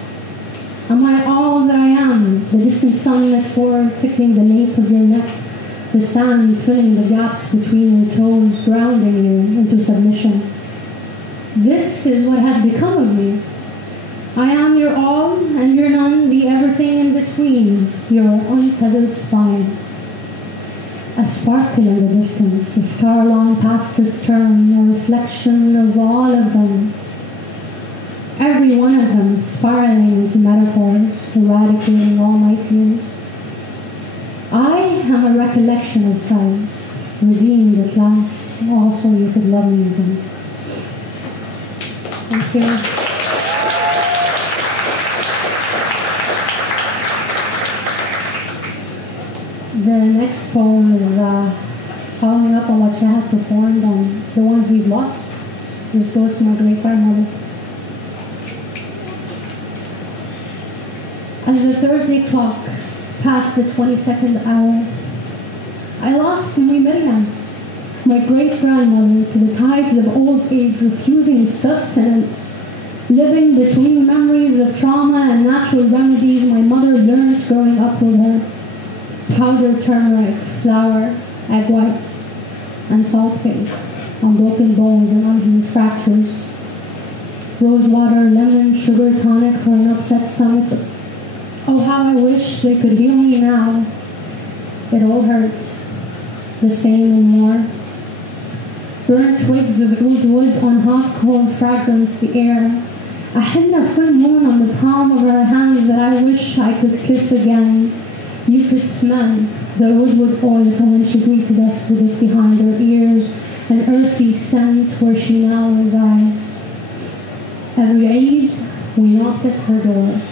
Am I all that I am? The distant sun at 4 tickling the nape of your neck, the sand filling the gaps between your toes, grounding you into submission. This is what has become of me. I am your all and your none, the everything in between, your untethered spine. A sparkle in the distance, a star long past its term, a reflection of all of them. Every one of them spiraling into metaphors, eradicating all my fears. I am a recollection of selves, redeemed at last, also you could love me again. Thank you. The next poem is following up on what Shahad performed on the ones we've lost. This goes to my great grandmother. As the Thursday clock passed the 22nd hour, I lost my Miriam, my great-grandmother, to the tides of old age, refusing sustenance, living between memories of trauma and natural remedies my mother learned growing up with her. Powdered turmeric, flour, egg whites, and salt paste on broken bones and unhealed fractures. Rose water, lemon, sugar tonic for an upset stomach. Oh, how I wish they could heal me now. It all hurts, the same and more. Burnt twigs of oud wood on hot, cold fragrance the air. A henna full moon on the palm of her hands that I wish I could kiss again. You could smell the woodwood oil from when she greeted us with it behind her ears, an earthy scent where she now resides. Every Eid, we knocked at her door.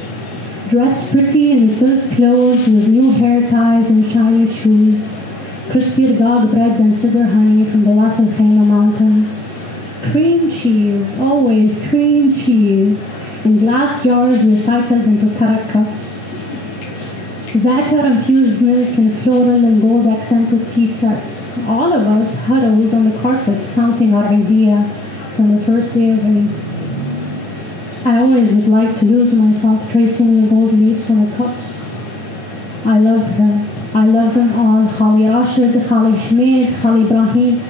Dressed pretty in silk clothes with new hair ties and shiny shoes, crispy dog bread and cedar honey from the Ras Al Khaimah mountains. Cream cheese, always cream cheese, in glass jars recycled into karak cups. Za'atar-infused milk and floral and gold-accented tea sets. All of us huddled on the carpet, counting our idea on the first day of Eid. I always would like to lose myself tracing the gold leaves on the cups. I loved her. I loved them all. Khali Rashid, Khali Hamid, Khali Ibrahim.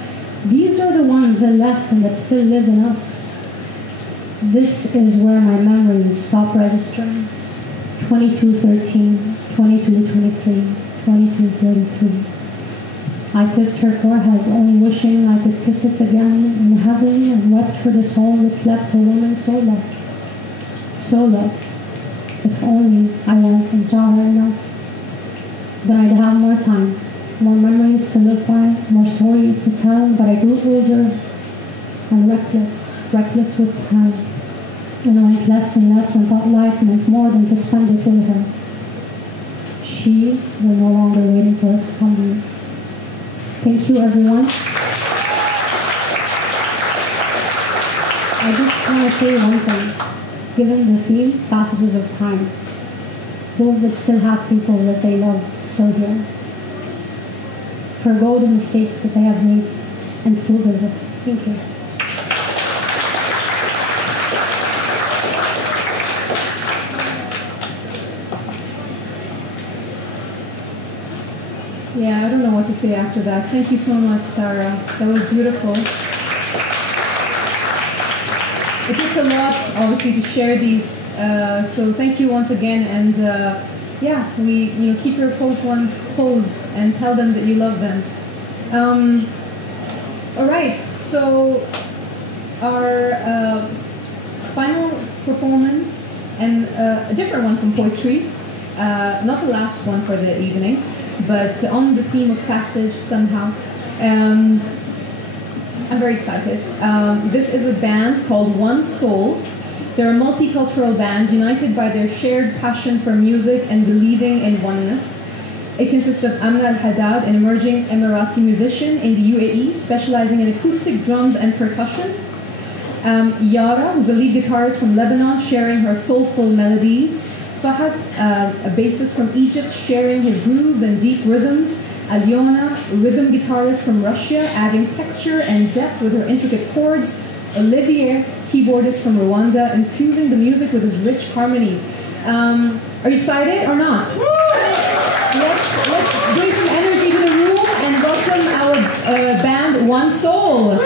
These are the ones that left and that still live in us. This is where my memories stop registering. 22:13, 22:23, 22:33. I kissed her forehead, only wishing I could kiss it again in heaven, and wept for the soul which left a woman so loved. So loved. If only I went and saw her enough, then I'd have more time more memories to live by, more stories to tell, but I grew older and reckless with time. And I went less and less and thought life meant more than to spend it with her. She was no longer waiting for us to come in. Thank you, everyone. I just want to say one thing. Given the theme, passages of time, those that still have people that they love still here, forgo the mistakes that they have made and still visit. Thank you. Yeah, I don't know what to say after that. Thank you so much, Sarah. That was beautiful. It takes a lot, obviously, to share these. So thank you once again, and yeah, keep your close ones close and tell them that you love them. All right, so our final performance, and a different one from poetry, not the last one for the evening, but on the theme of passage somehow. I'm very excited. This is a band called One Soul. They're a multicultural band united by their shared passion for music and believing in oneness. It consists of Amna Al-Haddad, an emerging Emirati musician in the UAE, specializing in acoustic drums and percussion. Yara, who's a lead guitarist from Lebanon, sharing her soulful melodies. Fahad, a bassist from Egypt, sharing his grooves and deep rhythms. Alyona, rhythm guitarist from Russia, adding texture and depth with her intricate chords. Olivier, keyboardist from Rwanda, infusing the music with his rich harmonies. Are you excited or not? Let's bring some energy to the room and welcome our band One Soul.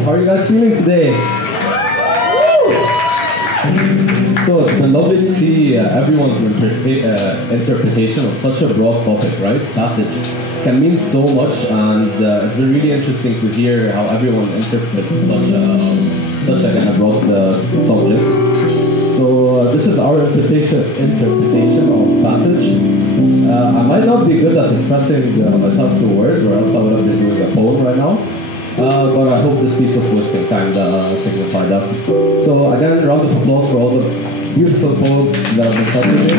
How are you guys feeling today? So it's been lovely to see everyone's interpretation of such a broad topic, right? Passage can mean so much, and it's been really interesting to hear how everyone interprets such a kind of broad subject. So this is our interpretation of passage. I might not be good at expressing myself through words, or else I would have been doing a poem right now. But I hope this piece of wood can kind of signify that. So again, round of applause for all the beautiful poems that have been said today.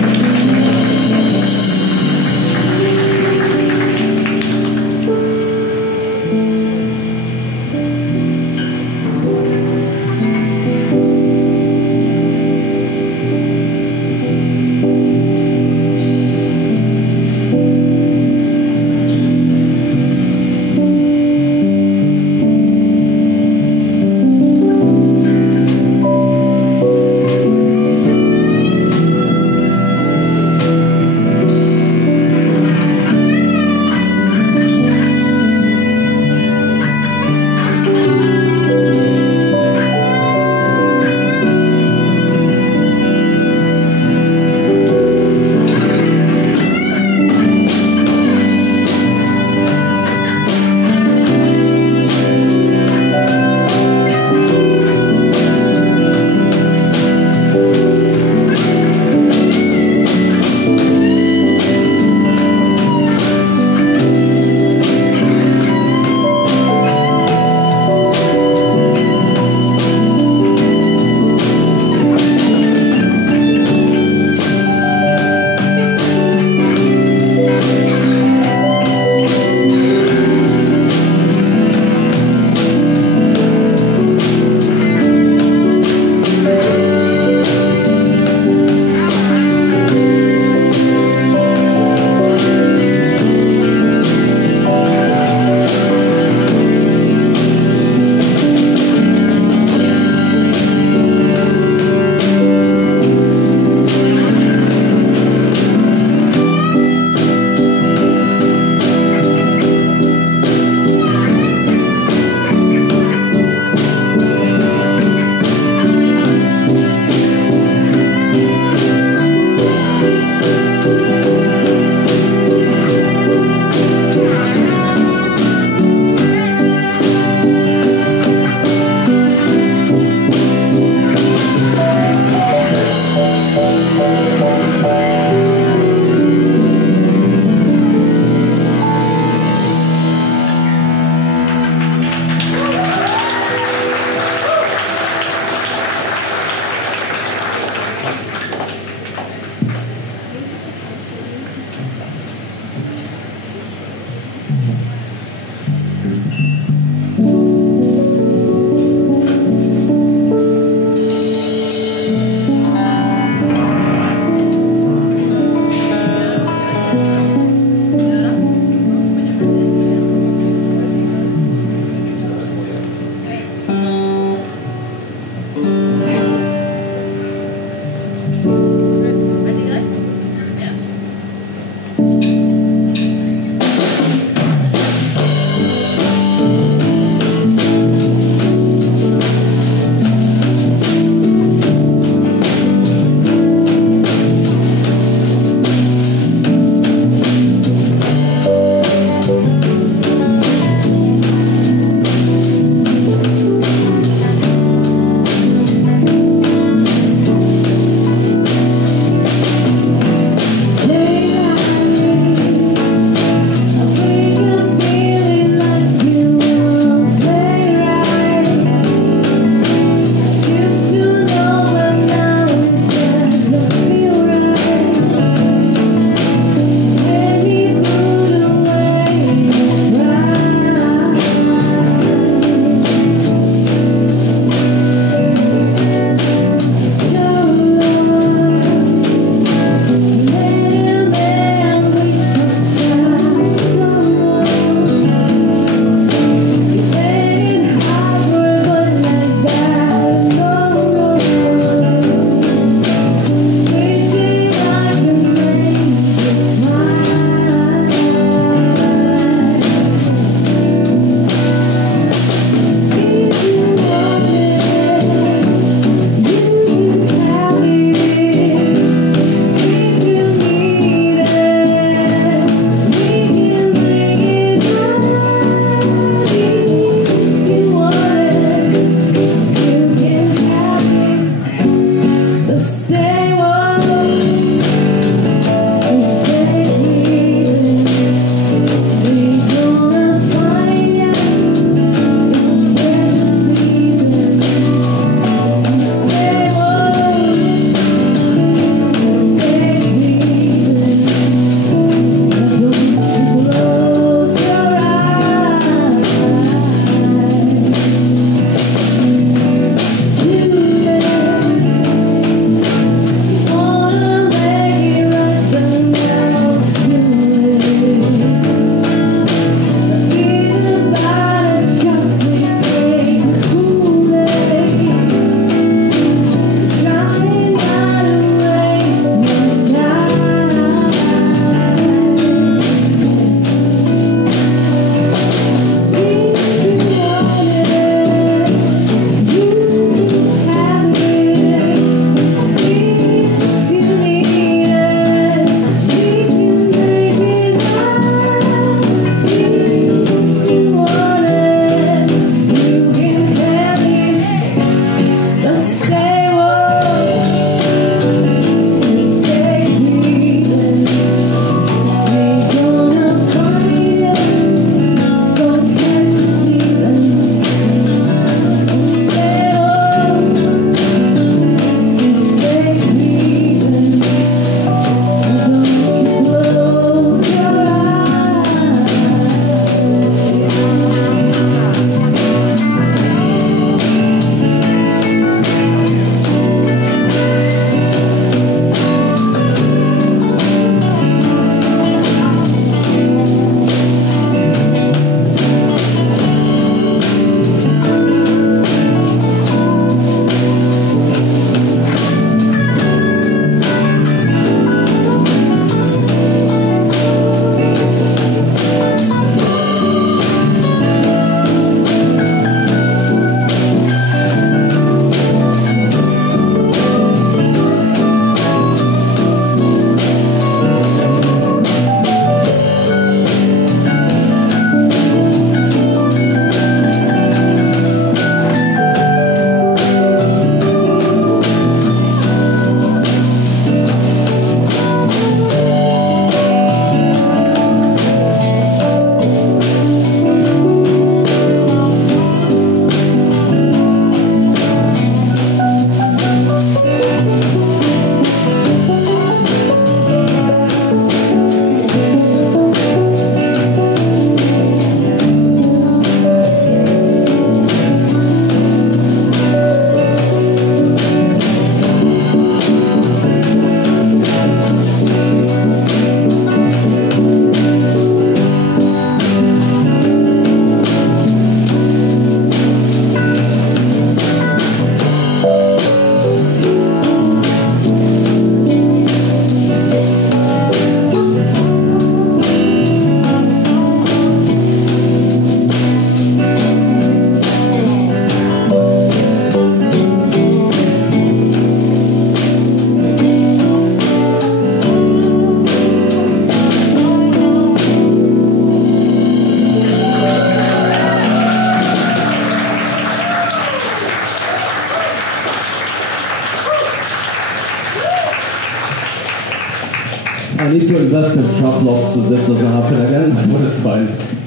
I need to invest in strap locks so this doesn't happen again, but it's fine.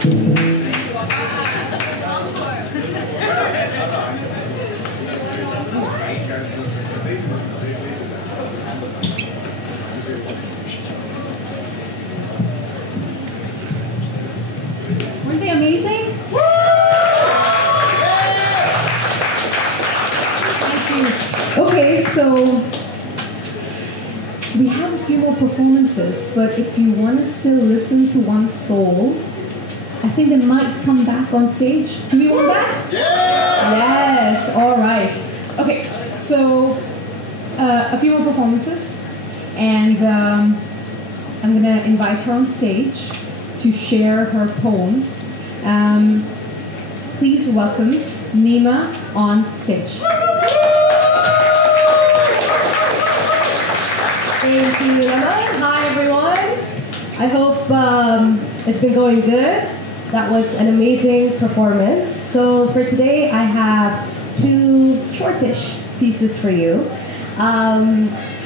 Weren't they amazing? Thank you. Okay, so we have a few more performances, but if you want to still listen to one soul, I think they might come back on stage. Do we want that? Yes, all right. Okay, so a few more performances, and I'm going to invite her on stage to share her poem. Please welcome Nima on stage. Thank you, Emma. Hi, everyone. I hope it's been going good. That was an amazing performance. So for today, I have two shortish pieces for you.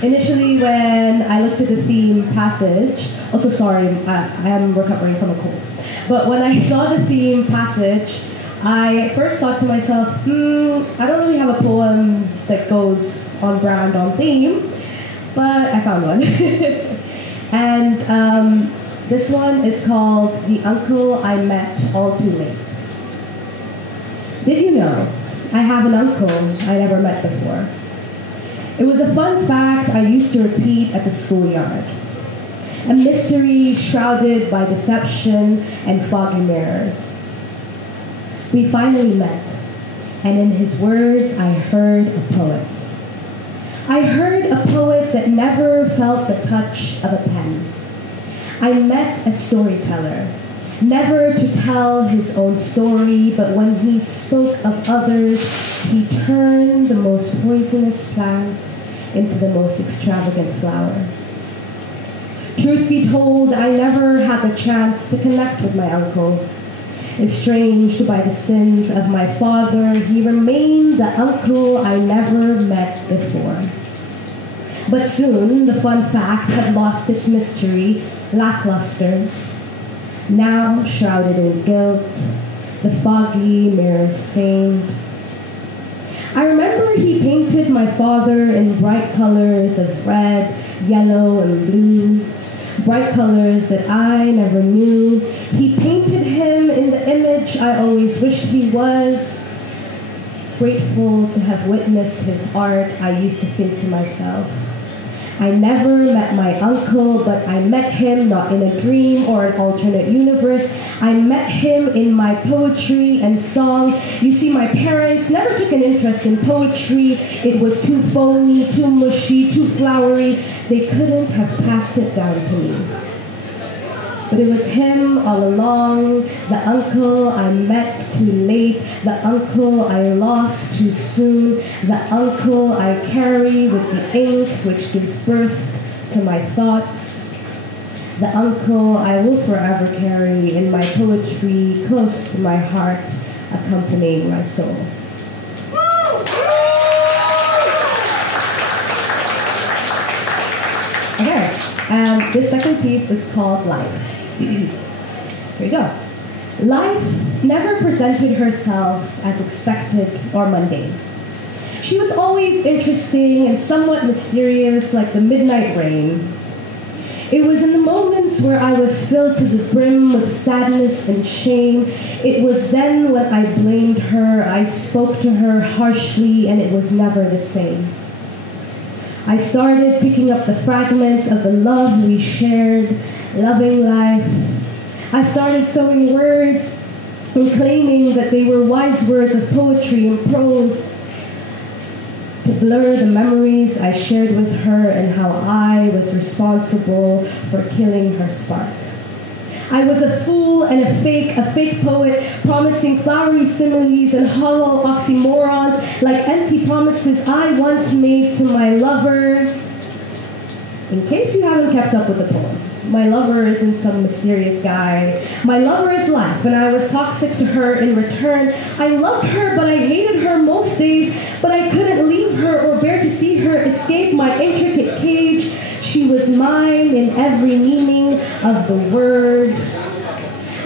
Initially, when I looked at the theme passage, also sorry, I am recovering from a cold. But when I saw the theme passage, I first thought to myself, I don't really have a poem that goes on brand on theme, but I found one. And this one is called The Uncle I Met All Too Late. Did you know I have an uncle I never met before? It was a fun fact I used to repeat at the schoolyard. A mystery shrouded by deception and foggy mirrors. We finally met, and in his words I heard a poet. I heard a poet that never felt the touch of a pen. I met a storyteller, never to tell his own story, but when he spoke of others, he turned the most poisonous plant into the most extravagant flower. Truth be told, I never had the chance to connect with my uncle. Estranged by the sins of my father, he remained the uncle I never met before. But soon, the fun fact had lost its mystery, lackluster. Now shrouded in guilt, the foggy mirror stained. I remember he painted my father in bright colors of red, yellow, and blue, bright colors that I never knew. He painted him in the image I always wished he was. Grateful to have witnessed his art, I used to think to myself, I never met my uncle, but I met him not in a dream or an alternate universe. I met him in my poetry and song. You see, my parents never took an interest in poetry. It was too phony, too mushy, too flowery. They couldn't have passed it down to me. But it was him all along, the uncle I met too late, the uncle I lost too soon, the uncle I carry with the ink which gives birth to my thoughts, the uncle I will forever carry in my poetry close to my heart, accompanying my soul. Okay, and this second piece is called Life. Here we go. Life never presented herself as expected or mundane. She was always interesting and somewhat mysterious, like the midnight rain. It was in the moments where I was filled to the brim with sadness and shame. It was then when I blamed her, I spoke to her harshly, and it was never the same. I started picking up the fragments of the love we shared, loving life. I started sowing words and claiming that they were wise words of poetry and prose to blur the memories I shared with her and how I was responsible for killing her spark. I was a fool and a fake poet, promising flowery similes and hollow oxymorons like empty promises I once made to my lover. In case you haven't kept up with the poem, my lover isn't some mysterious guy. My lover is life, and I was toxic to her in return. I loved her, but I hated her most days, but I couldn't leave her or bear to see her escape my intricate cage. She was mine in every meaning of the word.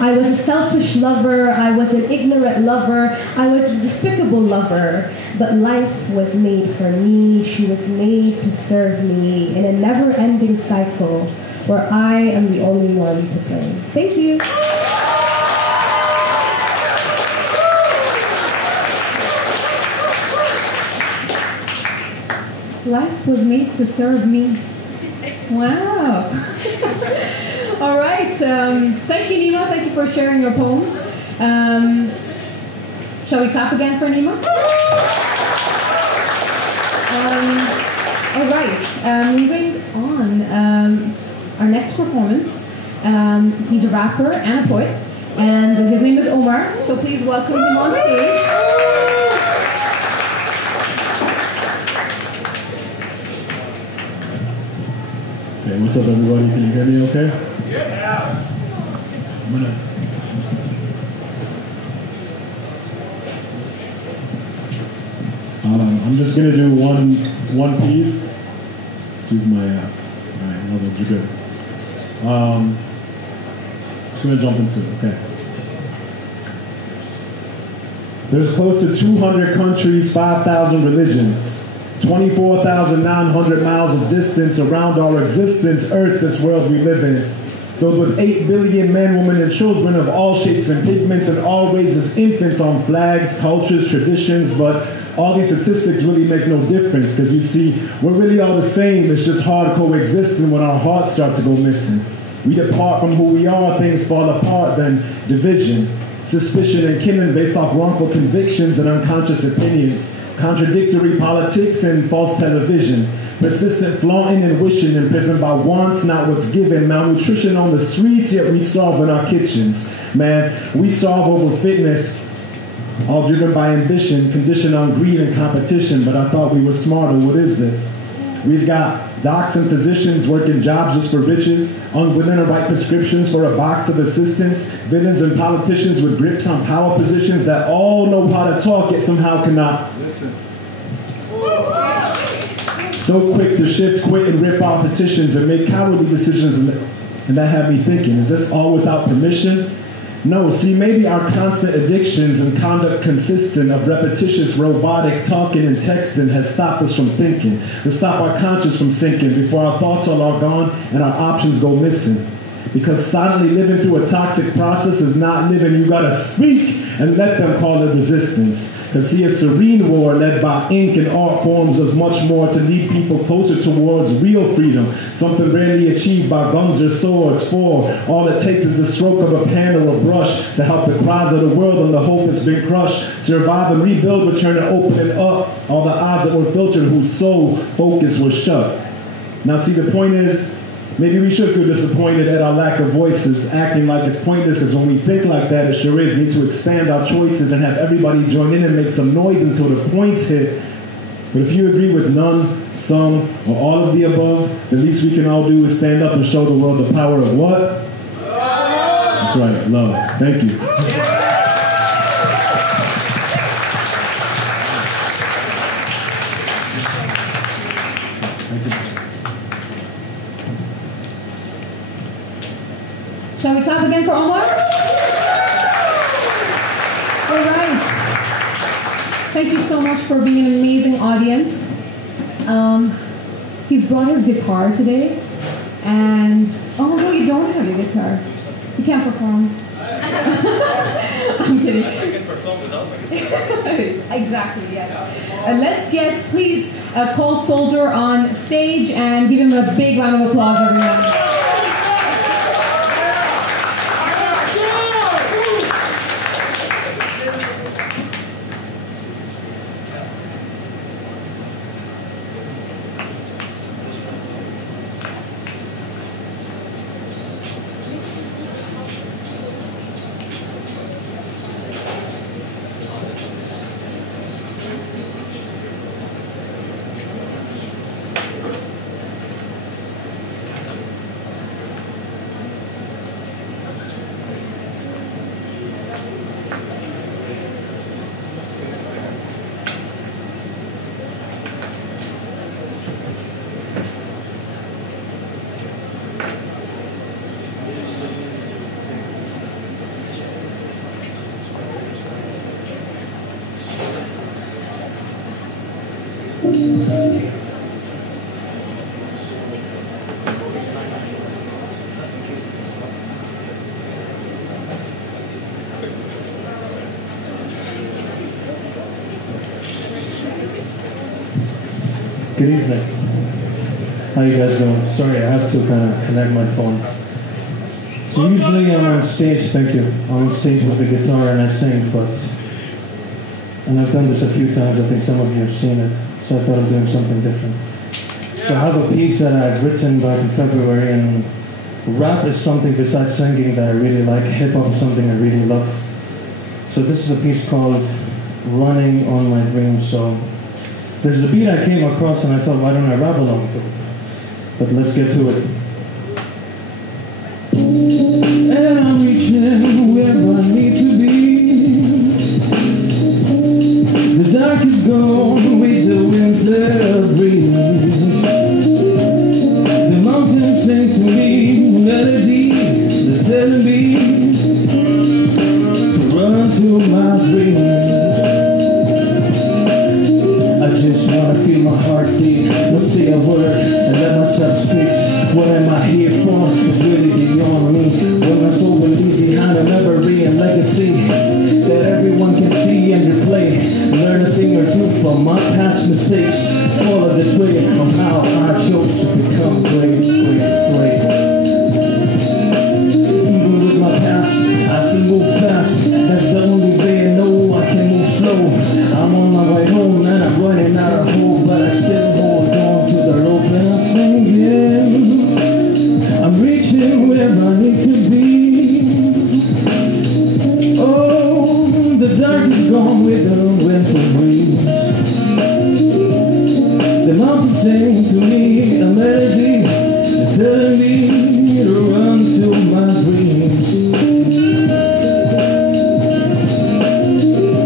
I was a selfish lover, I was an ignorant lover, I was a despicable lover. But life was made for me, she was made to serve me in a never-ending cycle where I am the only one to blame. Thank you. Life was made to serve me. Wow. All right. Thank you, Nima. Thank you for sharing your poems. Shall we clap again for Nima? All right. Moving on. Our next performance. He's a rapper and a poet, and his name is Omar. So please welcome him on stage. Okay, what's up, everybody? Can you hear me okay? Yeah. I'm just gonna do one piece. Excuse my, alright, no, those are good. Just gonna jump into it, okay. There's close to 200 countries, 5,000 religions. 24,900 miles of distance around our existence, Earth, this world we live in, filled with 8 billion men, women, and children of all shapes and pigments and all races, infants on flags, cultures, traditions, but all these statistics really make no difference because you see, we're really all the same. It's just hard coexisting when our hearts start to go missing. We depart from who we are, things fall apart, then division. Suspicion and killing based off wrongful convictions and unconscious opinions, contradictory politics and false television, persistent flaunting and wishing, imprisoned by wants, not what's given, malnutrition on the streets, yet we starve in our kitchens. Man, we starve over fitness, all driven by ambition, conditioned on greed and competition, but I thought we were smarter. What is this? We've got docs and physicians working jobs just for riches, unwilling to write prescriptions for a box of assistance, villains and politicians with grips on power positions that all know how to talk yet somehow cannot listen. So quick to shift, quit, and rip off petitions and make cowardly decisions, and that had me thinking, is this all without permission? No, see, maybe our constant addictions and conduct consistent of repetitious, robotic talking and texting has stopped us from thinking, to stop our conscience from sinking before our thoughts all are gone and our options go missing. Because silently living through a toxic process is not living. You gotta speak and let them call it resistance. Because see, a serene war led by ink and art forms does much more to lead people closer towards real freedom, something rarely achieved by guns or swords. For all it takes is the stroke of a pen or a brush to help the cries of the world and the hope that's been crushed. Survive and rebuild, return and open up all the eyes that were filtered, whose sole focus was shut. Now see, the point is, maybe we should feel disappointed at our lack of voices, acting like it's pointless, because when we think like that, it sure is. We need to expand our choices and have everybody join in and make some noise until the points hit. But if you agree with none, some, or all of the above, the least we can all do is stand up and show the world the power of what? That's right, love. Thank you. Shall we clap again for Omar? All right. Thank you so much for being an amazing audience. He's brought his guitar today, and oh no, you don't have your guitar. You can't perform. I'm kidding. I can perform without my guitar. Exactly, yes. Let's get, please, Cold Soldier on stage and give him a big round of applause, everyone. Good evening. How you guys doing? Sorry, I have to kind of connect my phone. So usually I'm on stage, thank you. I'm on stage with the guitar and I sing, and I've done this a few times, I think some of you have seen it, so I thought of doing something different. So I have a piece that I've written back in February, and rap is something besides singing that I really like, hip-hop is something I really love. So this is a piece called Running on My Dreams. So there's a beat I came across and I thought, why don't I rap along to it? But let's get to it. And I'm reaching where I need to be. The dark is gone with the winter breeze. The mountains sing to me melody. They're telling me to run to my dreams. I just wanna feel my heartbeat, not say a word and let myself speak. What am I here for? It's really beyond me. When my soul will leave behind a memory and legacy that everyone can see and replay. Learn a thing or two from my past mistakes. Follow the trail of how I chose to become great, great, great. Even with my past, I still move fast. That's the only way I know I can move slow. I'm on my way home and I'm running out of hope, but I still hold on to the rope and I'm singing. I'm reaching where I need to be. Oh, the dark is gone with the winter breeze. The mountains sing to me a melody. They're telling me to run to my dreams.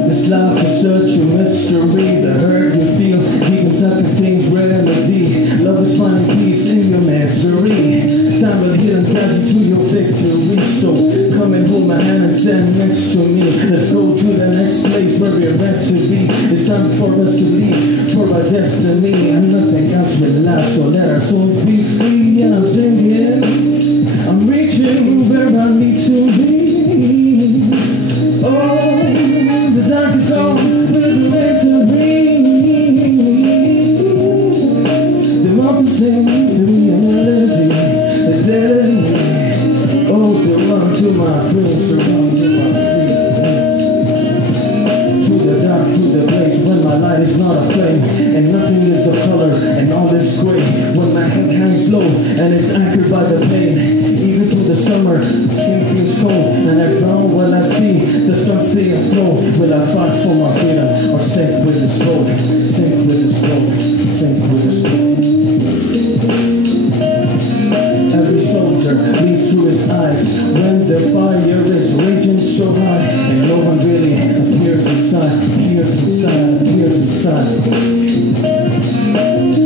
This life is such a mystery. The hurt you feel deep inside contains remedy. Love is finding peace in your misery. Time will heal and guide you to your victory. So come and hold my hand and stand next to me. Let's go to the next place where we're meant to be. It's time for us to leave for our destiny, and nothing else will last. So let our souls be free. And I'm singing. I'm reaching where I need to be. Oh, the dark is gone with the winter breeze. The mountains sing to me a melody. They're telling me, oh, to run to my dreams, to run to my dreams. To the dark, to the place when my light is not a flame, and nothing is of color, and all is gray. When my head hangs low, and it's anchored by the pain. Even through the summer, skin feels cold, and I drown while I see the sun stay afloat. Will I fight for my freedom, or sink with this road? Sink with this road, sink with this road. Every soldier leads through his eyes when the fire is raging so high, and no one really appears inside, appears inside, appears inside.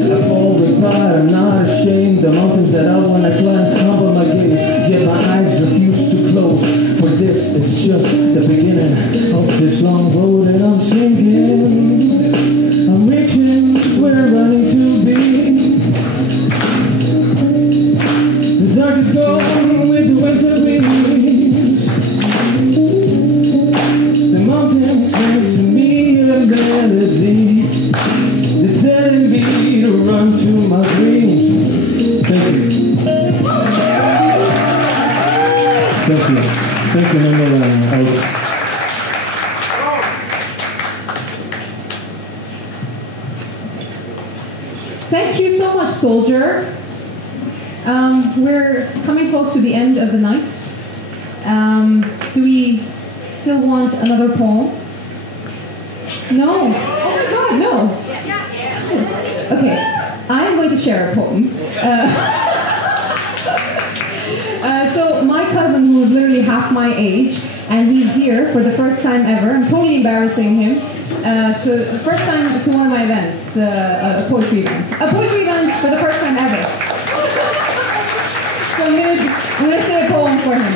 I fall with pride, I'm not ashamed. The mountains that I wanna climb, humble my gaze, yet my eyes refuse to close. For this is just the beginning of this long road, and I'm singing. I'm reaching where I need to be. The dark is gone with the winter breeze. The mountains sing to me a melody. They're telling me to run to my dreams. Thank you. Thank you. Thank you, Nemo. Thank you so much, Soldier. We're coming close to the end of the night. Do we still want another poem? No? Oh my God, no. Okay, I'm going to share a poem. So my cousin, who is literally half my age, and he's here for the first time ever. I'm totally embarrassing him. So the first time to one of my events, a poetry event. A poetry event for the first time ever. So I'm gonna say a poem for him.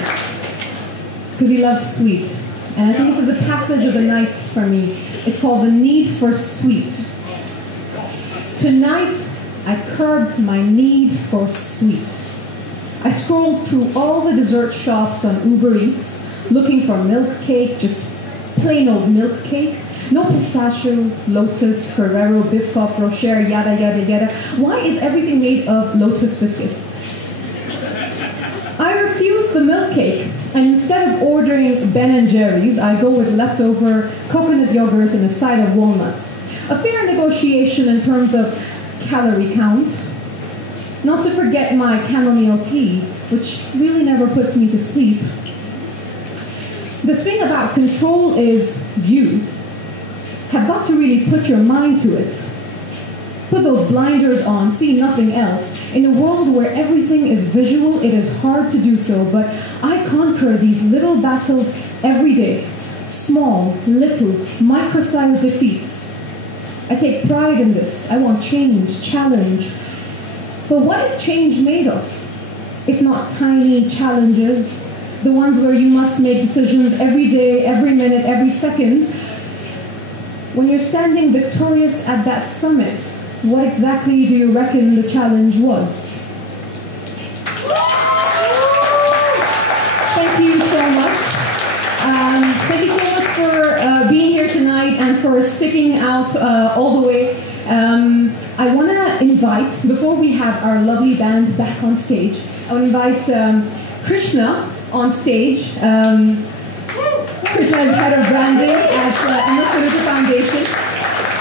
Because he loves sweets. And I think this is a passage of the night for me. It's called The Need for Sweet. Tonight, I curbed my need for sweet. I scrolled through all the dessert shops on Uber Eats, looking for milk cake, just plain old milk cake. No pistachio, lotus, Ferrero, Biscoff, Rocher, yada, yada, yada. Why is everything made of lotus biscuits? I refused the milk cake, and instead of ordering Ben & Jerry's, I go with leftover coconut yogurt and a side of walnuts. A fair negotiation in terms of calorie count. Not to forget my chamomile tea, which really never puts me to sleep. The thing about control is you have got to really put your mind to it. Put those blinders on, see nothing else. In a world where everything is visual, it is hard to do so, but I conquer these little battles every day. Small, little, micro-sized defeats. I take pride in this. I want change, challenge. But what is change made of? If not tiny challenges, the ones where you must make decisions every day, every minute, every second. When you're standing victorious at that summit, what exactly do you reckon the challenge was? Thank you so much. Thank you so much for being here tonight and for sticking out all the way. I want to invite, before we have our lovely band back on stage, I want to invite Krishna on stage. Krishna is head of branding at Emma Foundation.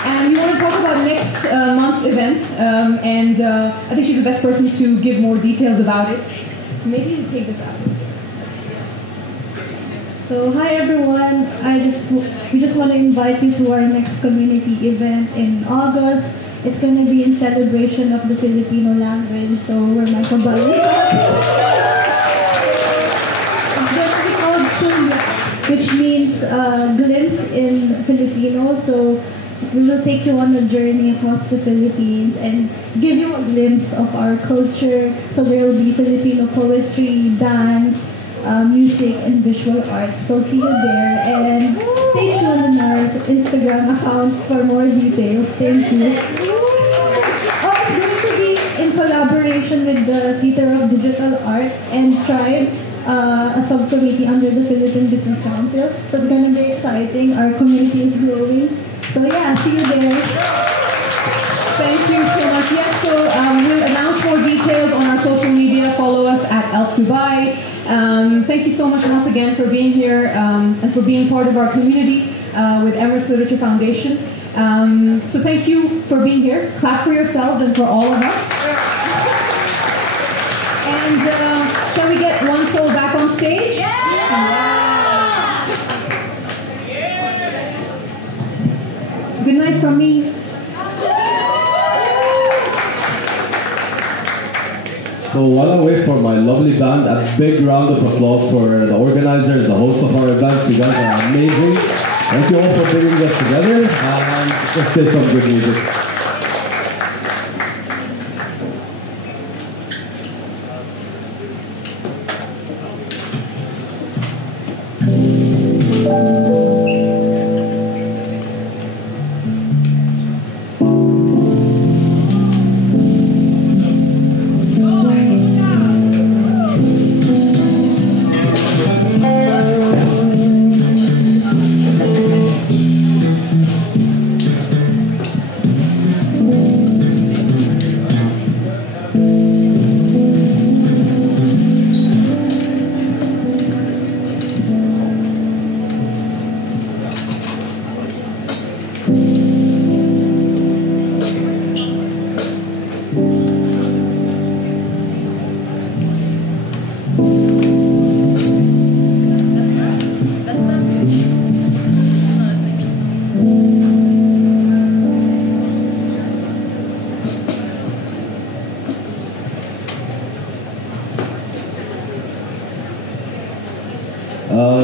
And we want to talk about next month's event, and I think she's the best person to give more details about it. Maybe you take this out. So hi everyone, we just want to invite you to our next community event in August. It's going to be in celebration of the Filipino language, so we're my kabayan. It's going to be called Suya, which means glimpse in Filipino. So we will take you on a journey across the Philippines and give you a glimpse of our culture. So there will be Filipino poetry, dance, music, and visual arts. So see you there, and stay tuned on our Instagram account for more details. Thank you. Oh, it's going to be in collaboration with the Theater of Digital Art and Tribe, a subcommittee under the Philippine Business Council. So it's going to be exciting. Our community is growing. So yeah, see you there. Thank you so much. Yes, so we'll announce more details on our social media. Follow us at Elf Dubai. Thank you so much once again for being here and for being part of our community with Emirates Literature Foundation. So thank you for being here. Clap for yourselves and for all of us. And shall we get one soul back on stage? Yeah! Good night from me. So while I wait for my lovely band, a big round of applause for the organizers, the hosts of our events. You guys are amazing. Thank you all for bringing us together, and let's get some good music.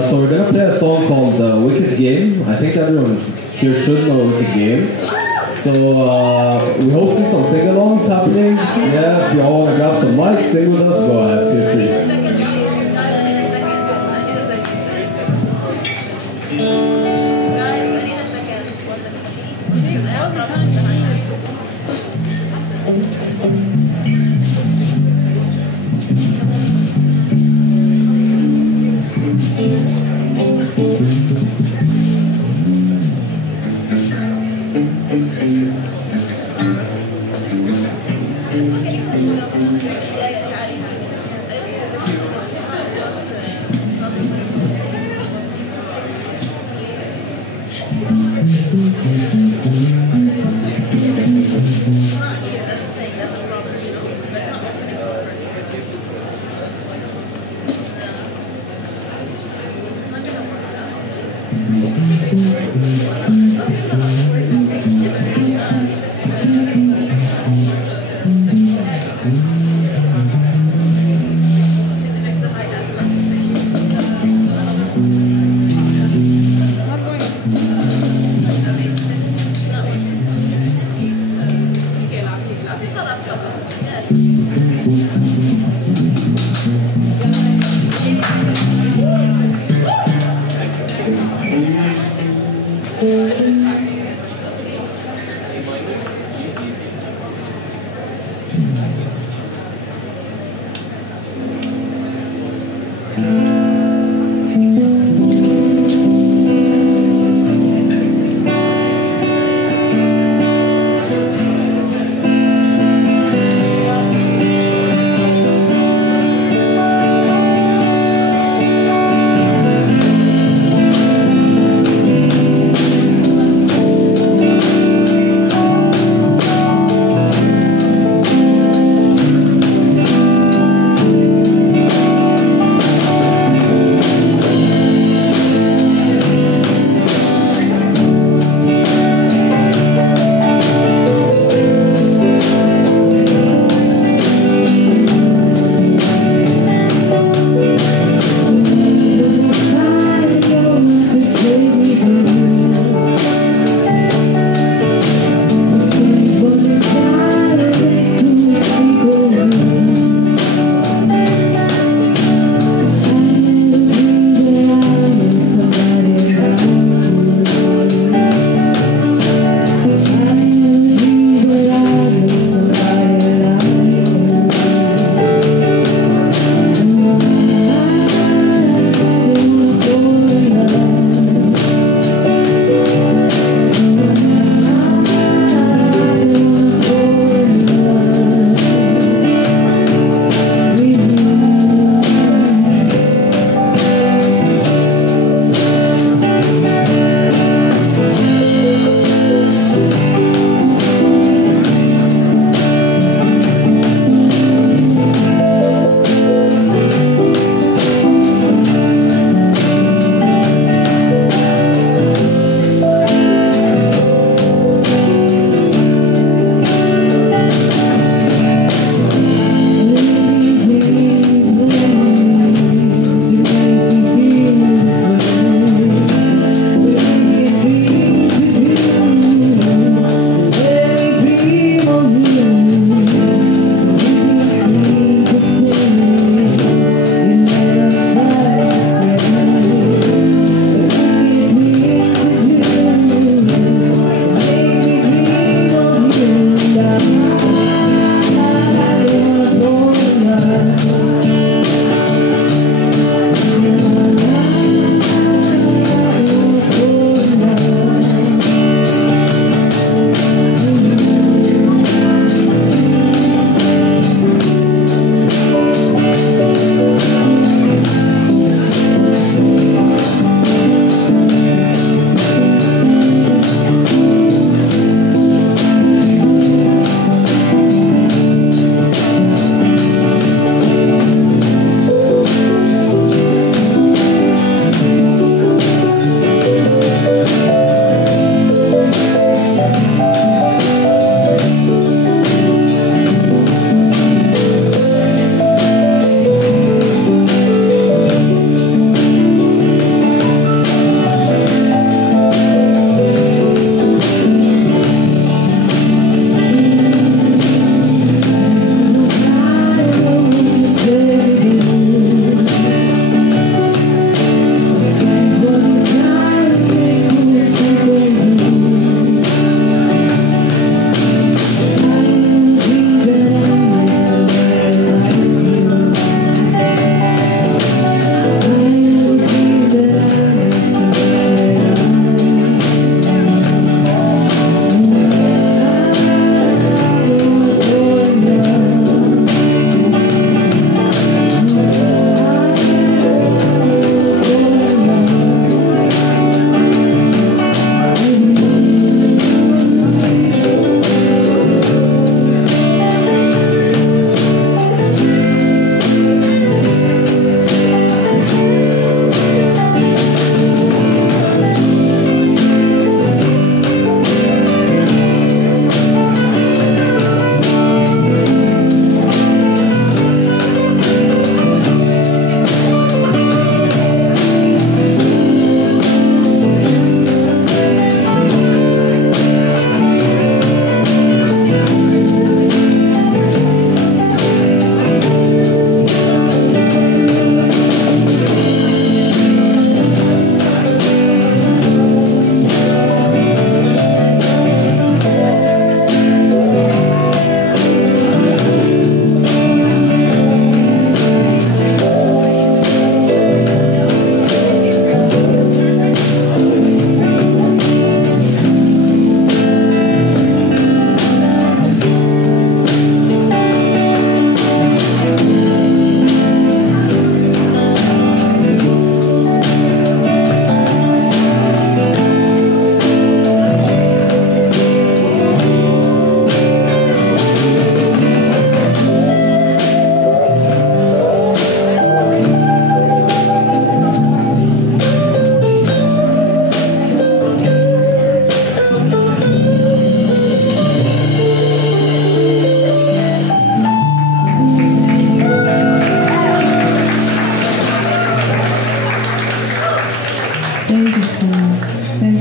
So we're gonna play a song called Wicked Game. I think everyone here should know Wicked Game. So we hope to see some sing-alongs happening. Yeah, if you all wanna grab some mics, sing with us, go ahead, feel free.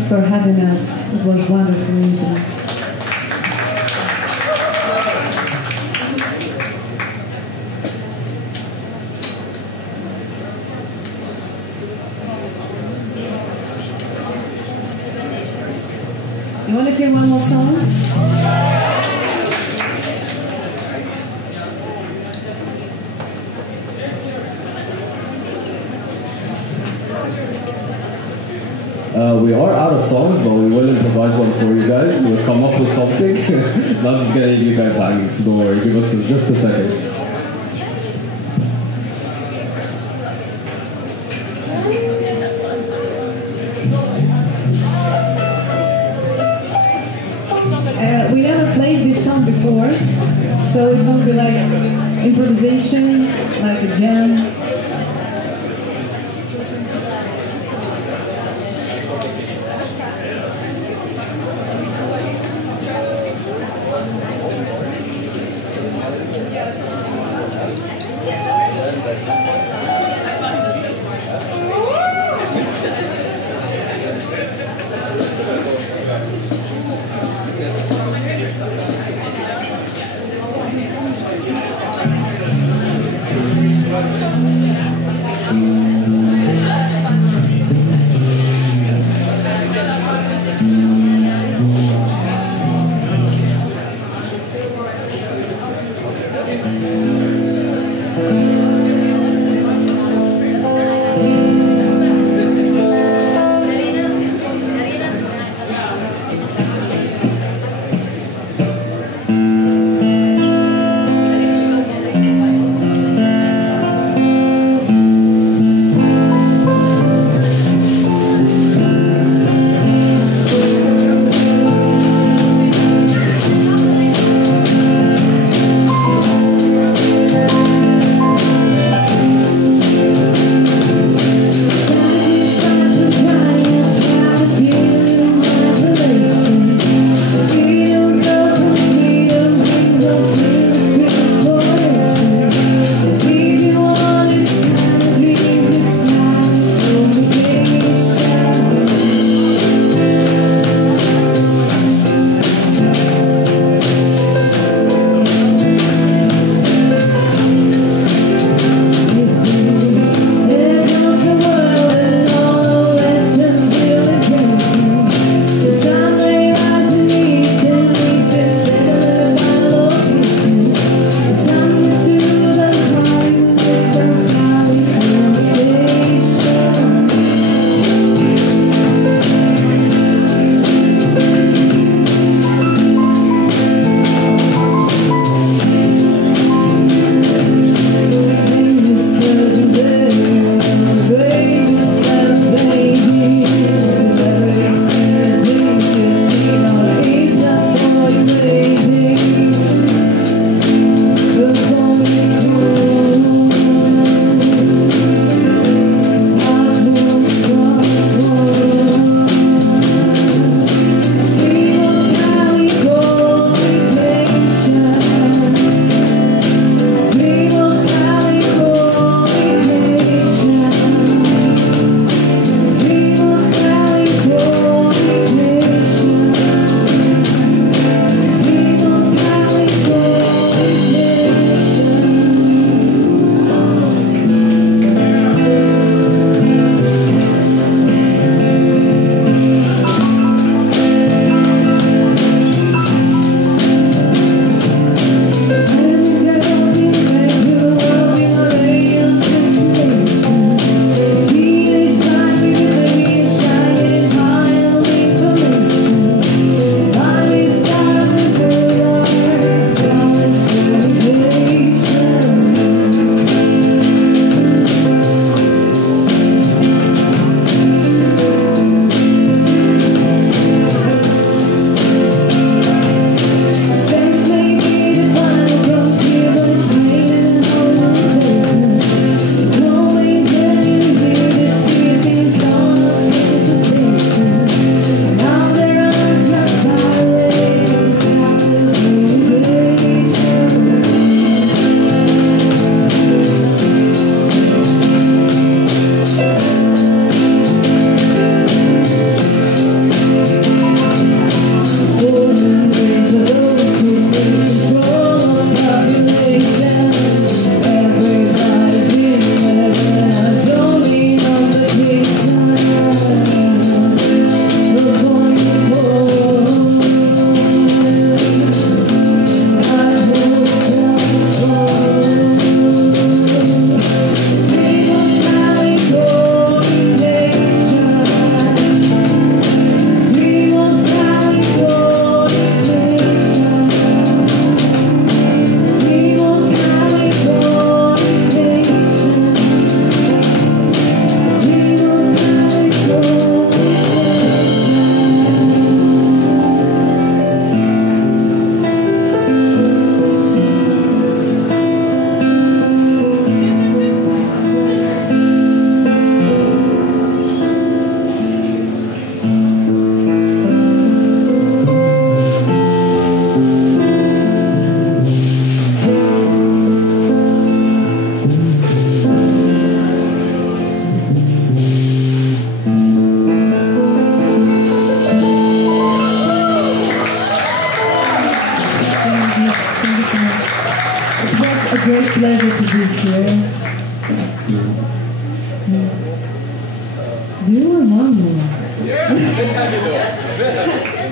Thanks for having us. It was wonderful evening. You want to hear one more song? We are out of songs, but we will improvise one for you guys. We'll come up with something. Not just gonna leave you guys hanging, so don't worry. Give us just a second. We never played this song before, so it will be like improvisation, like a jam. pleasure to be here. Do or one more?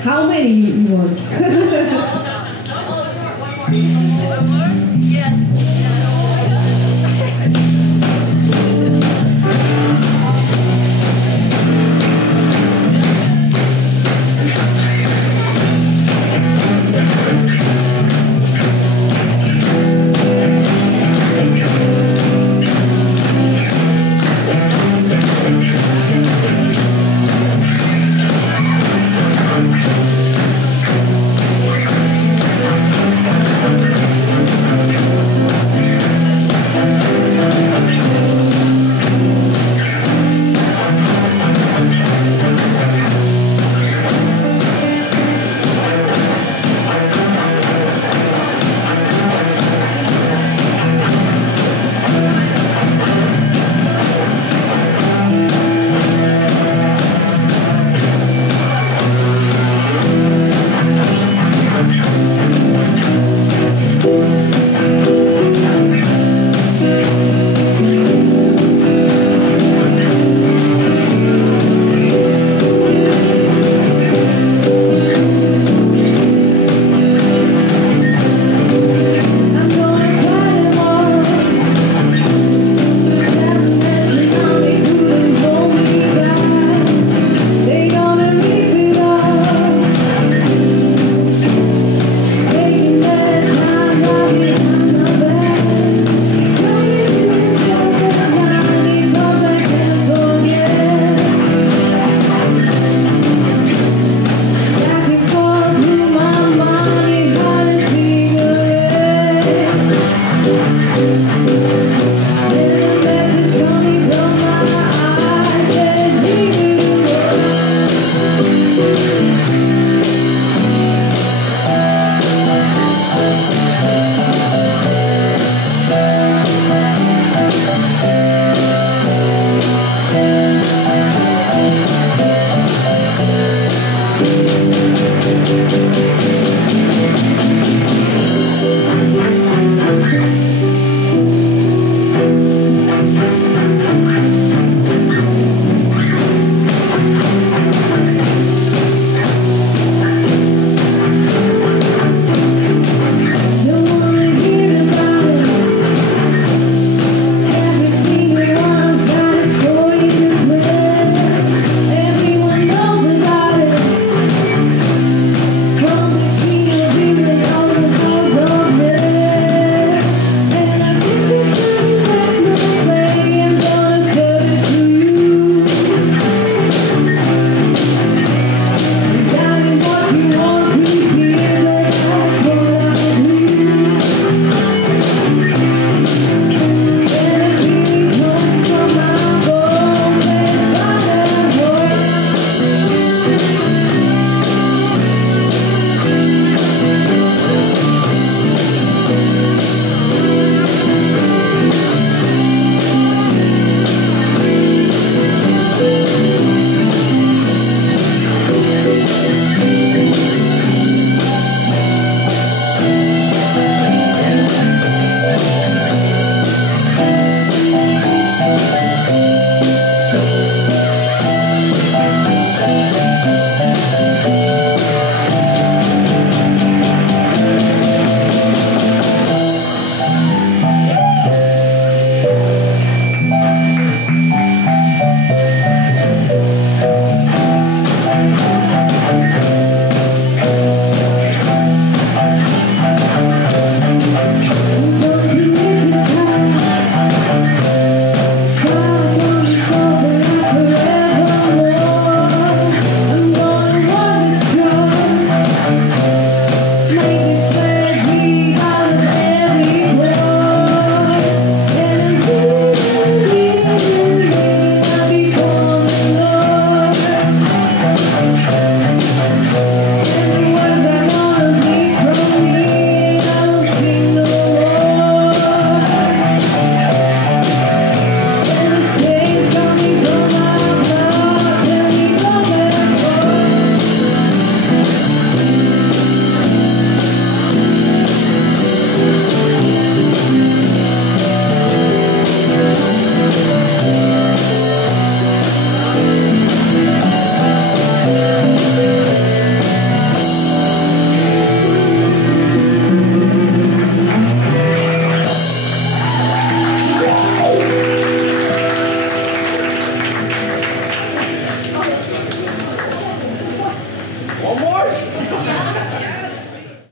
How many you want?